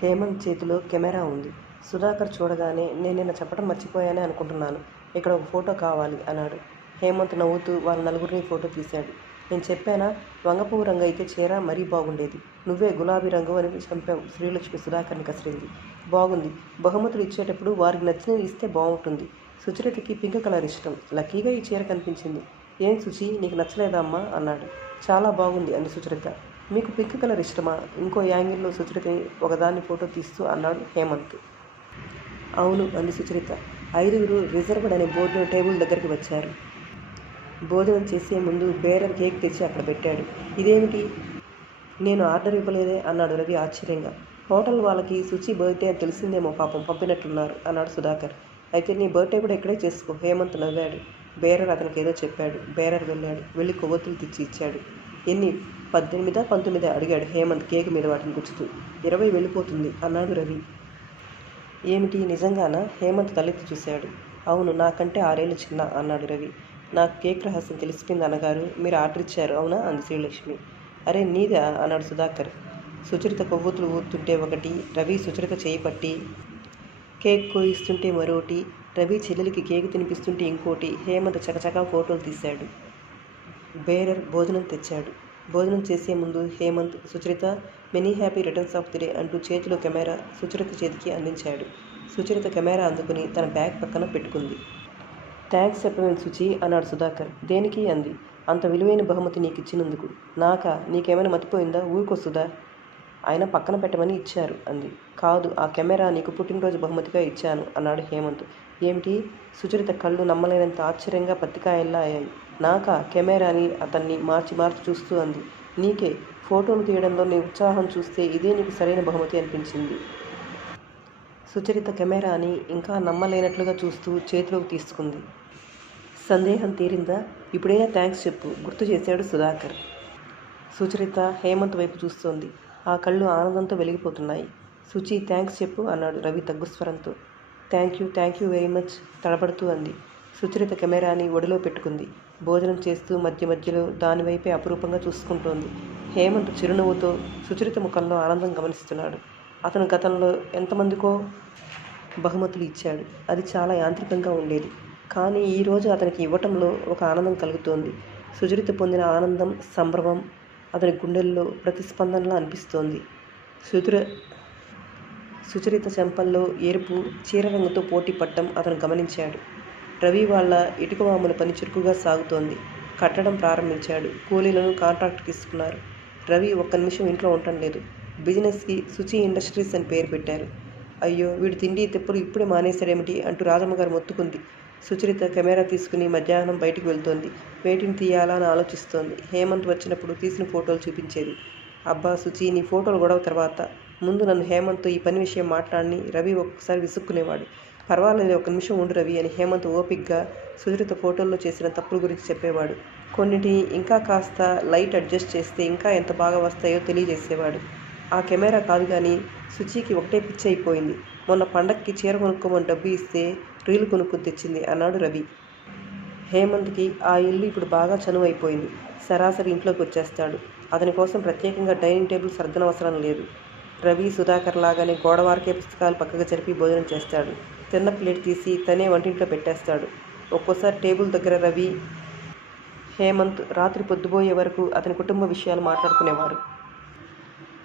హేమంత్ చేతిలో కెమెరా ఉంది. సుధాకర్ చూడగానే, నేను నిన్న చెప్పడం మర్చిపోయానే అనుకుంటున్నాను, ఇక్కడ ఒక ఫోటో కావాలి అన్నాడు. హేమంత్ నవ్వుతూ వాళ్ళ 4 ఫోటో తీశాడు. నేను చెప్పానా, వంగపువ్వు రంగు అయితే చీర మరీ బాగుండేది, నువ్వే గులాబీ రంగు అని చంపాం. శ్రీలక్ష్మి సుధాకర్ని కసిరింది. బాగుంది. బహుమతులు ఇచ్చేటప్పుడు వారికి నచ్చినవి ఇస్తే బాగుంటుంది. సుచరితకి పింక్ కలర్ ఇష్టం. లక్కీగా ఈ చీర కనిపించింది. ఏం శుచి, నీకు నచ్చలేదా అమ్మా అన్నాడు. చాలా బాగుంది అంది సుచరిత. మీకు పింక్ కలర్ ఇష్టమా? ఇంకో యాంగిల్లో సుచరితని ఒకదాన్ని ఫోటో తీస్తూ అన్నాడు హేమంత్. అవును అంది సుచరిత. ఐదుగురు రిజర్వ్డ్ అనే బోర్డు టేబుల్ దగ్గరికి వచ్చారు. భోజనం చేసే ముందు బేరర్ కేక్ తెచ్చి అక్కడ పెట్టాడు. ఇదేమిటి? నేను ఆర్డర్ ఇవ్వలేదే అన్నాడు రవి ఆశ్చర్యంగా. హోటల్ వాళ్ళకి శుచి బర్త్డే అని తెలిసిందేమో పాపం పంపినట్లున్నారు అన్నాడు సుధాకర్. అయితే నీ బర్త్డే కూడా ఇక్కడే చేసుకో. హేమంత్ నవ్వాడు. బేరర్ అతనికి ఏదో చెప్పాడు. బేరర్ వెళ్ళాడు. వెళ్ళి కొవ్వొత్తులు తెచ్చి ఇచ్చాడు. ఎన్ని? 18 19 అడిగాడు హేమంత్ కేక్ మీద వాటిని గుచ్చుతూ. 20 వెళ్ళిపోతుంది అన్నాడు రవి. ఏమిటి నిజంగానా? హేమంత్ తలెత్తి చూశాడు. అవును, నాకంటే 6 ఏళ్ళు చిన్న అన్నాడు రవి. నాకు కేక్ రహస్యం తెలిసిపోయింది అన్నగారు. మీరు ఆర్డర్ ఇచ్చారు అవునా అంది శ్రీలక్ష్మి. అరే నీదా అన్నాడు సుధాకర్. సుచరిత కొవ్వొత్తులు ఊతుంటే ఒకటి, రవి సుచరిత చేయి పట్టి కేక్ కోయిస్తుంటే మరోటి, రవి చెల్లెలికి కేక్ తినిపిస్తుంటే ఇంకోటి. హేమంత్ చకచకా ఫోటోలు తీశాడు. బేరర్ భోజనం తెచ్చాడు. భోజనం చేసే ముందు Hemant Sucharita many happy returns of the day అంటూ చేతిలో కెమెరా సుచరిత చేతికి అందించాడు. సుచరిత కెమెరా అందుకుని తన బ్యాగ్ పక్కన పెట్టుకుంది. థ్యాంక్స్ చెప్పవేం శుచి అన్నాడు సుధాకర్. దేనికి అంది. అంత విలువైన బహుమతి నీకు ఇచ్చినందుకు. నాకా? నీకేమైనా మతిపోయిందా? ఊరుకొస్తుందా? ఆయన పక్కన పెట్టమని ఇచ్చారు అంది. కాదు, ఆ కెమెరా నీకు పుట్టినరోజు బహుమతిగా ఇచ్చాను అన్నాడు హేమంత్. ఏమిటి? సుచరిత కళ్ళు నమ్మలేనంత ఆశ్చర్యంగా పత్తికాయల్లా అయ్యాయి. నాకా? కెమెరాని అతన్ని మార్చి మార్చి చూస్తూ అంది. నీకే. ఫోటోలు తీయడంలో నీ ఉత్సాహం చూస్తే ఇదే నీకు సరైన బహుమతి అనిపించింది. సుచరిత కెమెరాని ఇంకా నమ్మలేనట్లుగా చూస్తూ చేతిలోకి తీసుకుంది. సందేహం తీరిందా? ఇప్పుడైనా థ్యాంక్స్ చెప్పు గుర్తు చేశాడు సుధాకర్. సుచరిత హేమంత్ వైపు చూస్తోంది. ఆ కళ్ళు ఆనందంతో వెలిగిపోతున్నాయి. సుచి థ్యాంక్స్ చెప్పు అన్నాడు రవి తగ్గుస్వరంతో. థ్యాంక్ యూ వెరీ మచ్ తడబడుతూ అంది. సుచరిత కెమెరాని ఒడిలో పెట్టుకుంది. భోజనం చేస్తూ మధ్య మధ్యలో దానివైపే అపురూపంగా చూసుకుంటోంది. హేమంత్ చిరునవ్వుతో సుచరిత ముఖంలో ఆనందం గమనిస్తున్నాడు. అతను గతంలో ఎంతమందికో బహుమతులు ఇచ్చాడు. అది చాలా యాంత్రికంగా ఉండేది. కానీ ఈరోజు అతనికి ఇవ్వటంలో ఒక ఆనందం కలుగుతోంది. సుచరిత పొందిన ఆనందం, సంభ్రమం అతని గుండెల్లో ప్రతిస్పందనలా అనిపిస్తోంది. సుచరిత చెంపల్లో ఎరుపు చీర రంగుతో పోటీ పట్టడం అతను గమనించాడు. రవి వాళ్ళ ఇటుకవాముల పని చురుకుగా సాగుతోంది. కట్టడం ప్రారంభించాడు. కూలీలను కాంట్రాక్ట్కి ఇస్తున్నారు. రవి ఒక్క నిమిషం ఇంట్లో ఉండటం లేదు. బిజినెస్కి శుచి ఇండస్ట్రీస్ అని పేరు పెట్టారు. అయ్యో, వీడు తిండి తిప్పులు ఇప్పుడే మానేశాడేమిటి అంటూ రాజమ్మగారు మొత్తుకుంది. సుచరిత కెమెరా తీసుకుని మధ్యాహ్నం బయటికి వెళ్తోంది. వేటిని తీయాలా అని ఆలోచిస్తోంది. హేమంత్ వచ్చినప్పుడు తీసిన ఫోటోలు చూపించేది. అబ్బా శుచి, నీ ఫోటోలు గొడవ తర్వాత ముందు నన్ను హేమంత్తో ఈ పని విషయం మాట్లాడని రవి ఒక్కసారి విసుక్కునేవాడు. పర్వాలేదు, ఒక నిమిషం ఉండు రవి అని హేమంత్ ఓపిక్గా సుచరిత ఫోటోల్లో చేసిన తప్పుల గురించి చెప్పేవాడు. కొన్నిటిని ఇంకా కాస్త లైట్ అడ్జస్ట్ చేస్తే ఇంకా ఎంత బాగా వస్తాయో తెలియజేసేవాడు. ఆ కెమెరా కాదు కానీ శుచికి ఒకటే పిచ్చి అయిపోయింది. మొన్న పండక్కి చీర కొనుక్కోమని డబ్బు ఇస్తే రీలు కొనుక్కొని తెచ్చింది అన్నాడు రవి. హేమంత్కి ఆ ఇల్లు ఇప్పుడు బాగా చనువు అయిపోయింది. సరాసరి ఇంట్లోకి వచ్చేస్తాడు. అతని కోసం ప్రత్యేకంగా డైనింగ్ టేబుల్ సర్దనవసరం లేదు. రవి సుధాకర్ లాగానే గోడవారికే పుస్తకాలు పక్కకు జరిపి భోజనం చేస్తాడు. తిన్న ప్లేట్ తీసి తనే వంటింట్లో పెట్టేస్తాడు. ఒక్కోసారి టేబుల్ దగ్గర రవి, హేమంత్ రాత్రి పొద్దుపోయే వరకు అతని కుటుంబ విషయాలు మాట్లాడుకునేవారు.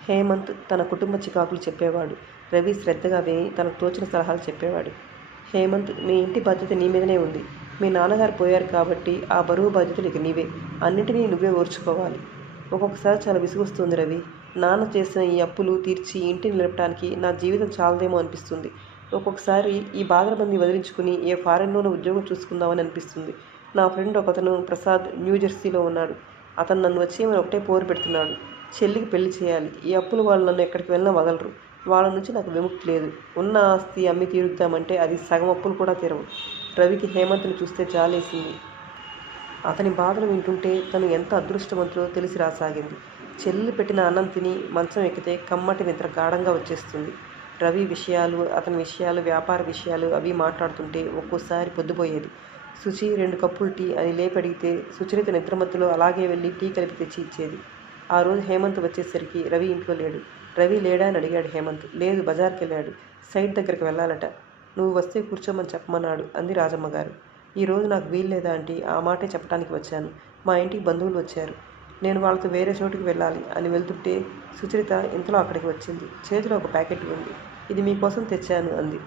హేమంత్ తన కుటుంబ చికాకులు చెప్పేవాడు. రవి శ్రద్ధగా విని తనకు తోచిన సలహాలు చెప్పేవాడు. హేమంత్, మీ ఇంటి బాధ్యత నీ మీదనే ఉంది. మీ నాన్నగారు పోయారు కాబట్టి ఆ బరువు బాధ్యతలు ఇక నీవే. అన్నిటినీ నువ్వే ఓర్చుకోవాలి. ఒక్కొక్కసారి చాలా విసుగొస్తుంది రవి. నాన్న చేసిన ఈ అప్పులు తీర్చి ఇంటిని నిలపడానికి నా జీవితం చాలదేమో అనిపిస్తుంది. ఒక్కొక్కసారి ఈ బాధలన్నీ వదిలించుకుని ఏ ఫారెన్లోనూ ఉద్యోగం చూసుకుందామని అనిపిస్తుంది. నా ఫ్రెండ్ ఒకతను ప్రసాద్ న్యూజెర్సీలో ఉన్నాడు. అతను నన్ను వచ్చేయమని ఒకటే పోరు పెడుతున్నాడు. చెల్లికి పెళ్లి చేయాలి. ఈ అప్పులు వాళ్ళు నన్ను ఎక్కడికి వెళ్ళినా వదలరు. వాళ్ళ నుంచి నాకు విముక్తి లేదు. ఉన్న ఆస్తి అమ్మి తీరుద్దామంటే అది సగం అప్పులు కూడా తీరవు. రవికి హేమంత్ని చూస్తే జాలేసింది. అతని బాధలు వింటుంటే తను ఎంత అదృష్టవంతులో తెలిసి రాసాగింది. చెల్లి పెట్టిన అన్నం తిని మంచం ఎక్కితే కమ్మటి నిద్ర గాఢంగా వచ్చేస్తుంది. రవి విషయాలు, అతని విషయాలు, వ్యాపార విషయాలు అవి మాట్లాడుతుంటే ఒక్కోసారి పొద్దుపోయేది. శుచి 2 కప్పులు టీ అని లేపి అడిగితే సుచరిత నిద్రమత్తులో అలాగే వెళ్ళి టీ కలిపి తెచ్చి ఇచ్చేది. ఆ రోజు హేమంత్ వచ్చేసరికి రవి ఇంట్లో లేడు. రవి లేడా అని అడిగాడు హేమంత్. లేదు, బజార్కి వెళ్ళాడు. సైట్ దగ్గరికి వెళ్ళాలట. నువ్వు వస్తే కూర్చోమని చెప్పమన్నాడు అంది రాజమ్మగారు. ఈరోజు నాకు వీల్లేదా ఆంటీ? ఆ మాటే చెప్పడానికి వచ్చాను. మా ఇంటికి బంధువులు వచ్చారు. నేను వాళ్ళతో వేరే చోటుకి వెళ్ళాలి అని వెళ్తుంటే సుచరిత ఇంతలో అక్కడికి వచ్చింది. చేతిలో ఒక ప్యాకెట్ ఉంది. ఇది మీకోసం తెచ్చాను అంది.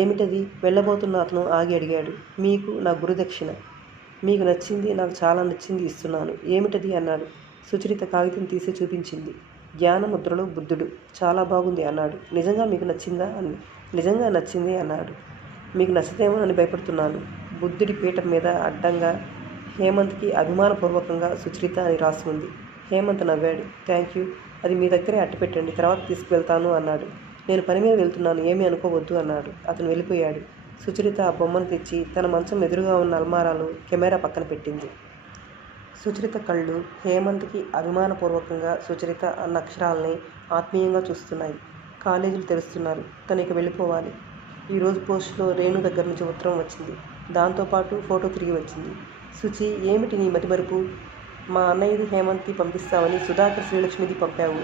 ఏమిటది? వెళ్ళబోతున్న అతను ఆగి అడిగాడు. మీకు నా గురుదక్షిణ. మీకు నచ్చింది, నాకు చాలా నచ్చింది ఇస్తున్నాను. ఏమిటది అన్నాడు. సుచరిత కాగితం తీసి చూపించింది. జ్ఞానముద్రలో బుద్ధుడు. చాలా బాగుంది అన్నాడు. నిజంగా మీకు నచ్చిందా అంది. నిజంగా నచ్చింది అన్నాడు. మీకు నచ్చదేమోనని భయపడుతున్నాను. బుద్ధుడి పీఠం మీద అడ్డంగా హేమంత్కి అభిమానపూర్వకంగా సుచరిత అని రాసి ఉంది. హేమంత్ నవ్వాడు. Thank you. అది మీ దగ్గరే అట్టపెట్టండి, తర్వాత తీసుకువెళ్తాను అన్నాడు. నేను పని మీద వెళ్తున్నాను, ఏమీ అనుకోవద్దు అన్నాడు. అతను వెళ్ళిపోయాడు. సుచరిత ఆ బొమ్మను తెచ్చి తన మంచం ఎదురుగా ఉన్న అల్మారాలో కెమెరా పక్కన పెట్టింది. సుచరిత కళ్ళు హేమంత్కి అభిమానపూర్వకంగా సుచరిత అన్న అక్షరాలని ఆత్మీయంగా చూస్తున్నాయి. కాలేజీలు తెరుస్తున్నారు. తను ఇక వెళ్ళిపోవాలి. ఈరోజు పోస్టులో రేణు దగ్గర నుంచి ఉత్తరం వచ్చింది. దాంతోపాటు ఫోటో తిరిగి వచ్చింది. శుచి, ఏమిటి నీ మతిమరుపు? మా అన్నయ్యది హేమంత్కి పంపిస్తామని సుధాకర్ శ్రీలక్ష్మిది పంపావు.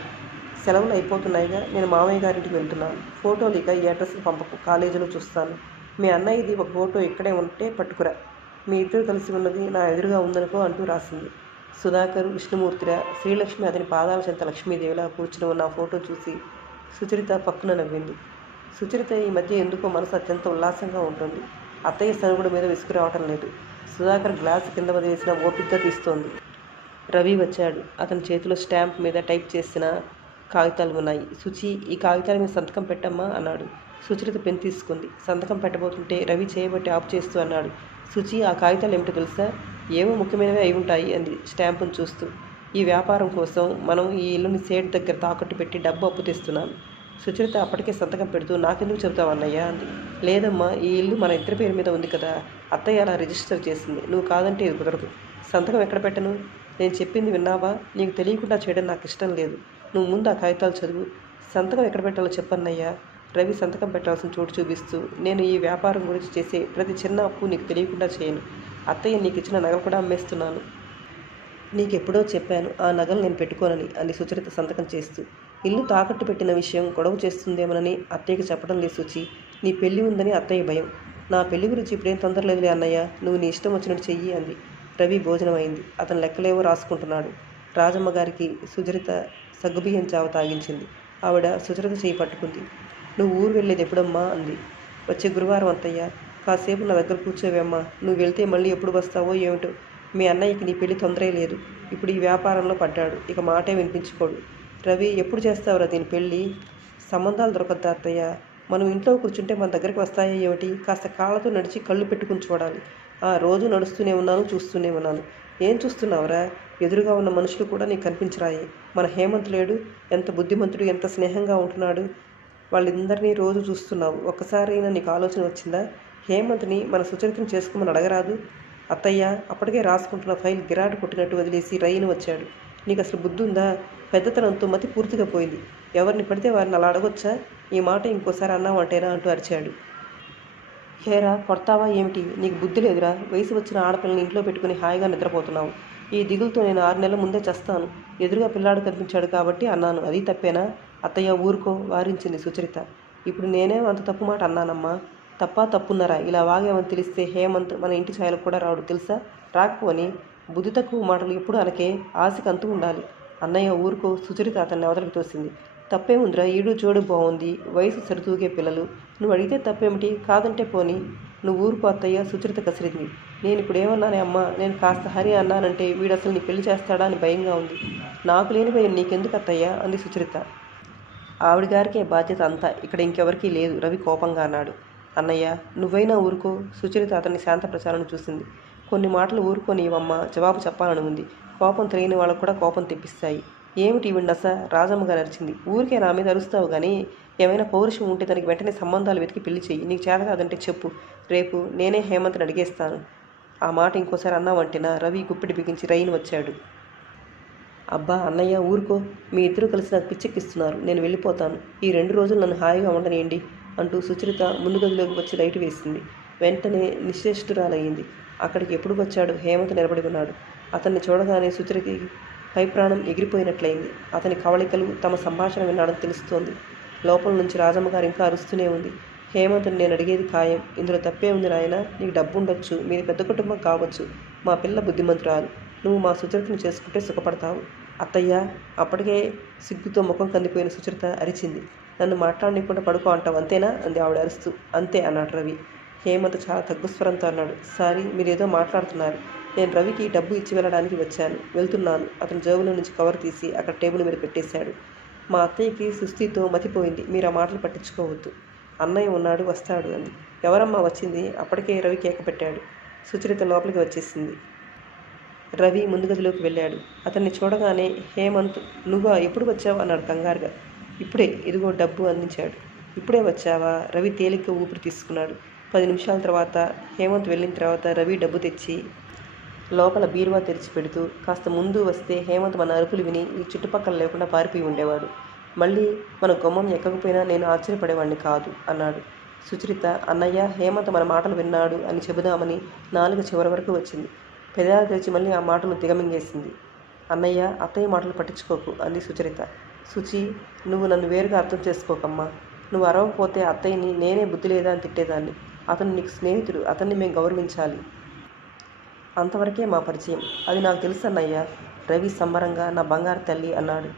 సెలవులు అయిపోతున్నాయిగా, నేను మామయ్య గారింటికి వెళ్తున్నాను. ఫోటోలు ఇక ఈ అడ్రస్కి పంపకు, కాలేజీలో చూస్తాను. మీ అన్నయ్యది ఒక ఫోటో ఇక్కడే ఉంటే పట్టుకురా. మీ ఇద్దరు కలిసి ఉన్నది నా ఎదురుగా ఉందనుకో అంటూ రాసింది. సుధాకర్ విష్ణుమూర్తిరా, శ్రీలక్ష్మి అతని పాదాల చెంత లక్ష్మీదేవిలా కూర్చుని ఉన్న ఆ ఫోటో చూసి సుచరిత పక్కున నవ్వింది. సుచరిత ఈ మధ్య ఎందుకో మనసు అత్యంత ఉల్లాసంగా ఉంటుంది. అత్తయ్య సనుగుడు మీద విసుగు రావటం లేదు. సుధాకర్ గ్లాసు కింద వదిలేసిన ఓపికగా తీస్తోంది. రవి వచ్చాడు. అతని చేతిలో స్టాంప్ మీద టైప్ చేసిన కాగితాలు ఉన్నాయి. శుచి, ఈ కాగితాల మీద సంతకం పెట్టమ్మా అన్నాడు. సుచరిత పెన్ తీసుకుంది. సంతకం పెట్టబోతుంటే రవి చేయబట్టి ఆపు చేస్తూ అన్నాడు. శుచి, ఆ కాగితాలు ఏమిటో తెలుసా? ఏవో ముఖ్యమైనవి అయి ఉంటాయి అంది స్టాంపును చూస్తూ. ఈ వ్యాపారం కోసం మనం ఈ ఇల్లుని సేట్ దగ్గర తాకట్టు పెట్టి డబ్బు అప్పు తెస్తున్నాను. సుచరిత అప్పటికే సంతకం పెడుతూ, నాకెందుకు చెబుతావు అన్నయ్య అంది. లేదమ్మా, ఈ ఇల్లు మన ఇద్దరి పేరు మీద ఉంది కదా, అత్తయ్య అలా రిజిస్టర్ చేసింది. నువ్వు కాదంటే ఇది కుదరదు. సంతకం ఎక్కడ పెట్టను? నేను చెప్పింది విన్నావా? నీకు తెలియకుండా చేయడం నాకు ఇష్టం లేదు. నువ్వు ముందు ఆ కాగితాలు చదువు. సంతకం ఎక్కడ పెట్టాలో చెప్పన్నయ్యా. రవి సంతకం పెట్టాల్సిన చోటు చూపిస్తూ, నేను ఈ వ్యాపారం గురించి చేసే ప్రతి చిన్న అప్పు నీకు తెలియకుండా చేయను. అత్తయ్య నీకు ఇచ్చిన నగలు కూడా అమ్మేస్తున్నాను. నీకెప్పుడో చెప్పాను ఆ నగలు నేను పెట్టుకోనని అంది సుచరిత సంతకం చేస్తూ. ఇల్లు తాకట్టు పెట్టిన విషయం గొడవ చేస్తుందేమోనని అత్తయ్యకి చెప్పడం లేదు శుచి. నీ పెళ్ళి ఉందని అత్తయ్య భయం. నా పెళ్లి గురించి ఇప్పుడేం తొందర లేదులే అన్నయ్య, నువ్వు నీ ఇష్టం వచ్చినట్టు చెయ్యి అంది. రవి భోజనం అయింది. అతను లెక్కలేవో రాసుకుంటున్నాడు. రాజమ్మ గారికి సుచరిత సగ్గుబియ్యం చావ తాగించింది. ఆవిడ సుచరిత చేయి పట్టుకుంది. నువ్వు ఊరు వెళ్ళేది ఎప్పుడమ్మా అంది. వచ్చే గురువారం అత్తయ్య. కాసేపు నా దగ్గర కూర్చోవేమ్మా. నువ్వు వెళ్తే మళ్ళీ ఎప్పుడు వస్తావో ఏమిటో. మీ అన్నయ్యకి నీ పెళ్లి తొందరే లేదు. ఇప్పుడు ఈ వ్యాపారంలో పడ్డాడు. ఇక మాటే వినిపించుకోడు. రవి, ఎప్పుడు చేస్తావురా దీని పెళ్ళి? సంబంధాలు దొరకద్దా అత్తయ్య? మనం ఇంట్లో కూర్చుంటే మన దగ్గరికి వస్తాయో ఏమిటి? కాస్త కాళ్ళతో నడిచి కళ్ళు పెట్టుకుని చూడాలి. ఆ రోజు నడుస్తూనే ఉన్నాను, చూస్తూనే ఉన్నాను. ఏం చూస్తున్నావురా? ఎదురుగా ఉన్న మనుషులు కూడా నీకు కనిపించరాయి. మన హేమంత్ లేడు, ఎంత బుద్ధిమంతుడు, ఎంత స్నేహంగా ఉంటున్నాడు. వాళ్ళందరినీ రోజు చూస్తున్నావు. ఒక్కసారైనా నీకు ఆలోచన వచ్చిందా? హేమంత్ని మన సుచరితను చేసుకోమని అడగరాదు? అత్తయ్య అప్పటికే రాసుకుంటున్న ఫైల్ గిరాటు కొట్టినట్టు వదిలేసి రైలు వచ్చాడు. నీకు అసలు బుద్ధి ఉందా? పెద్దతనంతో మతి పూర్తిగా పోయింది. ఎవరిని పడితే వారిని అలా అడగొచ్చా? ఈ మాట ఇంకోసారి అన్నావంటేనా అంటూ అరిచాడు. హేరా, కొడతావా ఏమిటి? నీకు బుద్ధి లేదురా? వయసు వచ్చిన ఆడపిల్లని ఇంట్లో పెట్టుకుని హాయిగా నిద్రపోతున్నావు. ఈ దిగులతో నేను 6 నెలల ముందే చేస్తాను. ఎదురుగా పిల్లాడు కనిపించాడు కాబట్టి అన్నాను. అది తప్పేనా? అత్తయ్య ఊరుకో వారించింది సుచరిత. ఇప్పుడు నేనేం అంత తప్పు మాట అన్నానమ్మా? తప్పున్నారా? ఇలా వాగేమని తెలిస్తే హేమంత్ మన ఇంటి ఛాయలకు కూడా రాడు తెలుసా? రాకపోని బుద్ధి తక్కువ మాటలు ఎప్పుడు అనకే, ఆశకు అంతు ఉండాలి. అన్నయ్య ఊరుకో. సుచరిత అతన్ని అవతలికి తోసింది. తప్పేముందిరా? ఈడు చూడు బాగుంది, వయసు సరితూగే పిల్లలు. నువ్వు అడిగితే తప్పేమిటి? కాదంటే పోని. నువ్వు ఊరుకో అత్తయ్య. సుచరిత కసిరింది. నేను ఇప్పుడు ఏమన్నానే అమ్మా? నేను కాస్త హరి అన్నానంటే వీడు అసలు నీ పెళ్లి చేస్తాడా అని భయంగా ఉంది. నాకు లేని భయం నీకెందుకు అత్తయ్య అంది సుచరిత. ఆవిడ గారికే బాధ్యత అంతా, ఇక్కడ ఇంకెవరికీ లేదు రవి కోపంగా అన్నాడు. అన్నయ్య నువ్వైనా ఊరుకో. సుచరిత అతన్ని శాంత ప్రచారం చూసింది. కొన్ని మాటలు ఊరుకొని ఇవమ్మ, జవాబు చెప్పాలని ఉంది. కోపం తెలియని వాళ్ళకు కూడా కోపం తెప్పిస్తాయి. ఏమిటి విన్నస? రాజమ్మగా నరిచింది. ఊరికే నా మీద అరుస్తావు కానీ ఏమైనా పౌరుషం ఉంటే తనకి వెంటనే సంబంధాలు వెతికి పెళ్లి చెయ్యి. నీకు చేత కాదంటే చెప్పు, రేపు నేనే హేమంత్ని అడిగేస్తాను. ఆ మాట ఇంకోసారి అన్నావంటేనా? రవి గుప్పిడి బిగించి రైలు వచ్చాడు. అబ్బా అన్నయ్య ఊరుకో. మీ ఇద్దరు కలిసి నాకు పిచ్చెక్కిస్తున్నారు. నేను వెళ్ళిపోతాను. ఈ 2 రోజులు నన్ను హాయిగా ఉండనియండి అంటూ సుచరిత ముందు గదిలోకి వచ్చి లైటు వేసింది. వెంటనే నిశ్చేష్టురాలయ్యింది. అక్కడికి ఎప్పుడు వచ్చాడు? హేమంత్ నిలబడి ఉన్నాడు. అతన్ని చూడగానే సుచరితకి పై ప్రాణం ఎగిరిపోయినట్లయింది. అతని కవళికలు, తమ సంభాషణ విన్నాడని తెలుస్తోంది. లోపల నుంచి రాజమ్మ గారు ఇంకా అరుస్తూనే ఉంది. హేమంత్ని నేను అడిగేది ఖాయం. ఇందులో తప్పే ఉంది నాయన. నీకు డబ్బు ఉండొచ్చు, మీరు పెద్ద కుటుంబం కావచ్చు. మా పిల్ల బుద్ధిమంతురాలు. నువ్వు మా సుచరితను చేసుకుంటే సుఖపడతావు. అత్తయ్య అప్పటికే సిగ్గుతో ముఖం కందిపోయిన సుచరిత అరిచింది. నన్ను మాట్లాడనీయకుండా పడుకో అంటావు అంతేనా అంది ఆవిడ అరుస్తూ. అంతే అన్నాడు రవి. హేమంత్ చాలా తగ్గు స్వరంతో అన్నాడు. సారీ, మీరేదో మాట్లాడుతున్నారు. నేను రవికి డబ్బు ఇచ్చి వెళ్ళడానికి వచ్చాను. వెళ్తున్నాను. అతని జేబులో నుంచి కవర్ తీసి అక్కడ టేబుల్ మీద పెట్టేశాడు. మా అత్తయ్యకి సుస్థితో మతిపోయింది. మీరు ఆ మాటలు పట్టించుకోవద్దు. అన్నయ్య ఉన్నాడు, వస్తాడు అంది. ఎవరమ్మా వచ్చింది? అప్పటికే రవి కేక పెట్టాడు. సుచరిత లోపలికి వచ్చేసింది. రవి ముందు గదిలోకి వెళ్ళాడు. అతన్ని చూడగానే హేమంత్, నువ్వా, ఎప్పుడు వచ్చావు అన్నాడు కంగారుగా. ఇప్పుడే, ఇదిగో డబ్బు అందించాడు. ఇప్పుడే వచ్చావా? రవి తేలిగ్గా ఊపిరి తీసుకున్నాడు. 10 నిమిషాల తర్వాత హేమంత్ వెళ్ళిన తర్వాత రవి డబ్బు తెచ్చి లోపల బీరువా తెరిచి పెడుతూ, కాస్త ముందు వస్తే హేమంత్ మన అరుపులు విని ఈ చుట్టుపక్కల లేకుండా పారిపోయి ఉండేవాడు. మళ్ళీ మన గుమ్మం ఎక్కకపోయినా నేను ఆశ్చర్యపడేవాడిని కాదు అన్నాడు. సుచరిత, అన్నయ్య, హేమంత్ మన మాటలు విన్నాడు అని చెబుదామని నాలుక చివరి వరకు వచ్చింది. పెదాలు తెరిచి మళ్ళీ ఆ మాటలు దిగమింగేసింది. అన్నయ్య, అత్తయ్య మాటలు పట్టించుకోకు అంది సుచరిత. సుచి, నువ్వు నన్ను వేరుగా అర్థం చేసుకోకమ్మా. నువ్వు అరవకపోతే అత్తయ్యని నేనే బుద్ధి లేదా అని తిట్టేదాన్ని. అతను నీకు స్నేహితుడు, అతన్ని మేము గౌరవించాలి. అంతవరకే మా పరిచయం. అది నాకు తెలుసు అన్నయ్య. రవి సంబరంగా, నా బంగారు తల్లి అన్నాడు.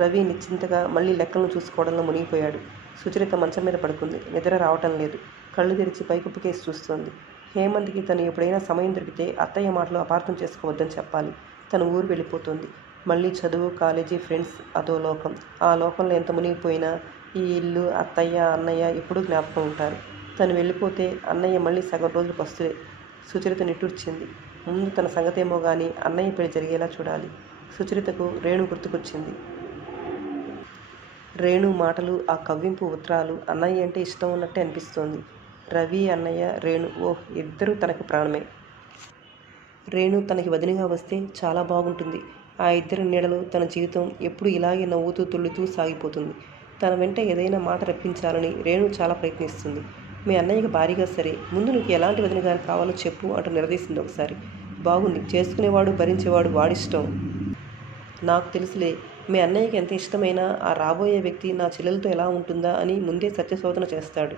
రవి నిశ్చింతగా మళ్ళీ లెక్కలను చూసుకోవడంలో మునిగిపోయాడు. సుచరిత మంచం మీద పడుకుంది. నిద్ర రావటం లేదు. కళ్ళు తెరిచి పైకప్పుకేసి చూస్తోంది. హేమంత్కి తను ఎప్పుడైనా సమయం దొరికితే అత్తయ్య మాటలు అపార్థం చేసుకోవద్దని చెప్పాలి. తను ఊరు వెళ్ళిపోతుంది. మళ్ళీ చదువు, కాలేజీ, ఫ్రెండ్స్, అదో లోకం. ఆ లోకంలో ఎంత మునిగిపోయినా ఈ ఇల్లు, అత్తయ్య, అన్నయ్య ఎప్పుడూ జ్ఞాపకం ఉంటారు. తను వెళ్ళిపోతే అన్నయ్య మళ్ళీ సగం రోజులు పస్తులే. సుచరిత నిట్టూర్చింది. ముందు తన సంగతేమో కానీ అన్నయ్య పెళ్లి జరిగేలా చూడాలి. సుచరితకు రేణు గుర్తుకొచ్చింది. రేణు మాటలు, ఆ కవ్వింపు ఉత్తరాలు అన్నయ్య అంటే ఇష్టం ఉన్నట్టే అనిపిస్తోంది. రవి, అన్నయ్య, రేణు, ఓహ్, ఇద్దరూ తనకు ప్రాణమే. రేణు తనకి వదినగా వస్తే చాలా బాగుంటుంది. ఆ ఇద్దరి నీడలో తన జీవితం ఎప్పుడు ఇలాగే నవ్వుతూ తుళ్ళుతూ సాగిపోతుంది. తన వెంట ఏదైనా మాట రప్పించాలని రేణు చాలా ప్రయత్నిస్తుంది. మీ అన్నయ్యకి భారీగా సరే, ముందు నీకు ఎలాంటి వదిన గారు కావాలో చెప్పు అంటూ నిలదీసింది ఒకసారి. బాగుంది, చేసుకునేవాడు భరించేవాడు వాడిష్టం. నాకు తెలుసులే, మీ అన్నయ్యకి ఎంత ఇష్టమైనా ఆ రాబోయే వ్యక్తి నా చెల్లెలతో ఎలా ఉంటుందా అని ముందే సత్యశోధన చేస్తాడు.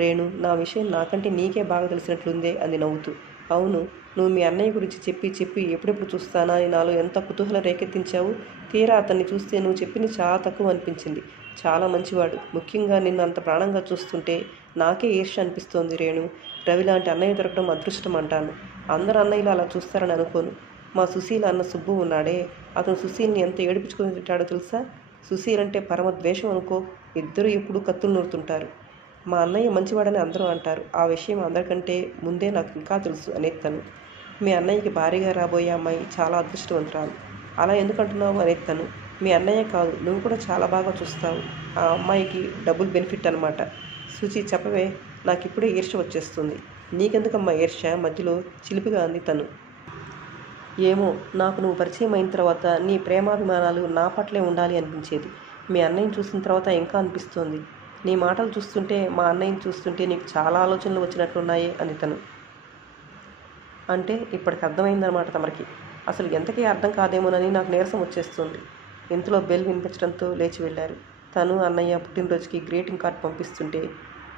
రేణు, నా విషయం నాకంటే నీకే బాగా తెలిసినట్లుందే అంది నవ్వుతూ. అవును, నువ్వు మీ అన్నయ్య గురించి చెప్పి చెప్పి ఎప్పుడెప్పుడు చూస్తానా అని నాలో ఎంత కుతూహలం రేకెత్తించావు. తీరా అతన్ని చూస్తే నువ్వు చెప్పింది చాలా తక్కువ అనిపించింది. చాలా మంచివాడు. ముఖ్యంగా నిన్ను అంత ప్రాణంగా చూస్తుంటే నాకే ఈర్ష్య అనిపిస్తోంది రేణు. రవి లాంటి అన్నయ్య దొరకడం అదృష్టం అంటాను. అందరు అన్నయ్యలు అలా చూస్తారని అనుకోను. మా సుశీల అన్న సుబ్బు ఉన్నాడే, అతను సుశీల్ని ఎంత ఏడిపించుకొని తింటాడో తెలుసా. సుశీల్ అంటే పరమ ద్వేషం అనుకో. ఇద్దరు ఎప్పుడు కత్తులు నూరుతుంటారు. మా అన్నయ్య మంచివాడని అందరూ అంటారు. ఆ విషయం అందరికంటే ముందే నాకు ఇంకా తెలుసు అనేది తను. మీ అన్నయ్యకి భారీగా రాబోయే అమ్మాయి చాలా అదృష్టవంతురాలు. అలా ఎందుకంటున్నావు అనేది తను. మీ అన్నయ్య కాదు, నువ్వు కూడా చాలా బాగా చూస్తావు. ఆ అమ్మాయికి డబుల్ బెనిఫిట్ అనమాట. సుచి, చెప్పవే, నాకు ఇప్పుడే ఈర్ష్య వచ్చేస్తుంది. నీకెందుకమ్మా ఈర్ష్య? మధ్యలో చిలిపిగా అంది తను. ఏమో, నాకు నువ్వు పరిచయం అయిన తర్వాత నీ ప్రేమాభిమానాలు నా పట్లే ఉండాలి అనిపించేది. మీ అన్నయ్యని చూసిన తర్వాత ఇంకా అనిపిస్తోంది. నీ మాటలు చూస్తుంటే, మా అన్నయ్యని చూస్తుంటే నీకు చాలా ఆలోచనలు వచ్చినట్లున్నాయే అంది తను. అంటే ఇప్పటికి అర్థమైందన్నమాట తమరికి. అసలు ఎంతకీ అర్థం కాదేమోనని నాకు నీరసం వచ్చేస్తుంది. ఇంతలో బెల్ వినిపించడంతో లేచి వెళ్ళారు. తను, అన్నయ్య పుట్టినరోజుకి గ్రీటింగ్ కార్డ్ పంపిస్తుంటే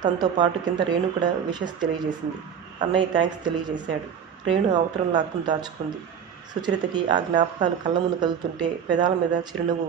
తనతో పాటు కింద రేణు కూడా విషెస్ తెలియజేసింది. అన్నయ్య థ్యాంక్స్ తెలియజేశాడు. రేణు అవతరం లాక్కుని దాచుకుంది. సుచరితకి ఆ జ్ఞాపకాలు కళ్ళ ముందు కదులుతుంటే పెదాల మీద చిరునవ్వు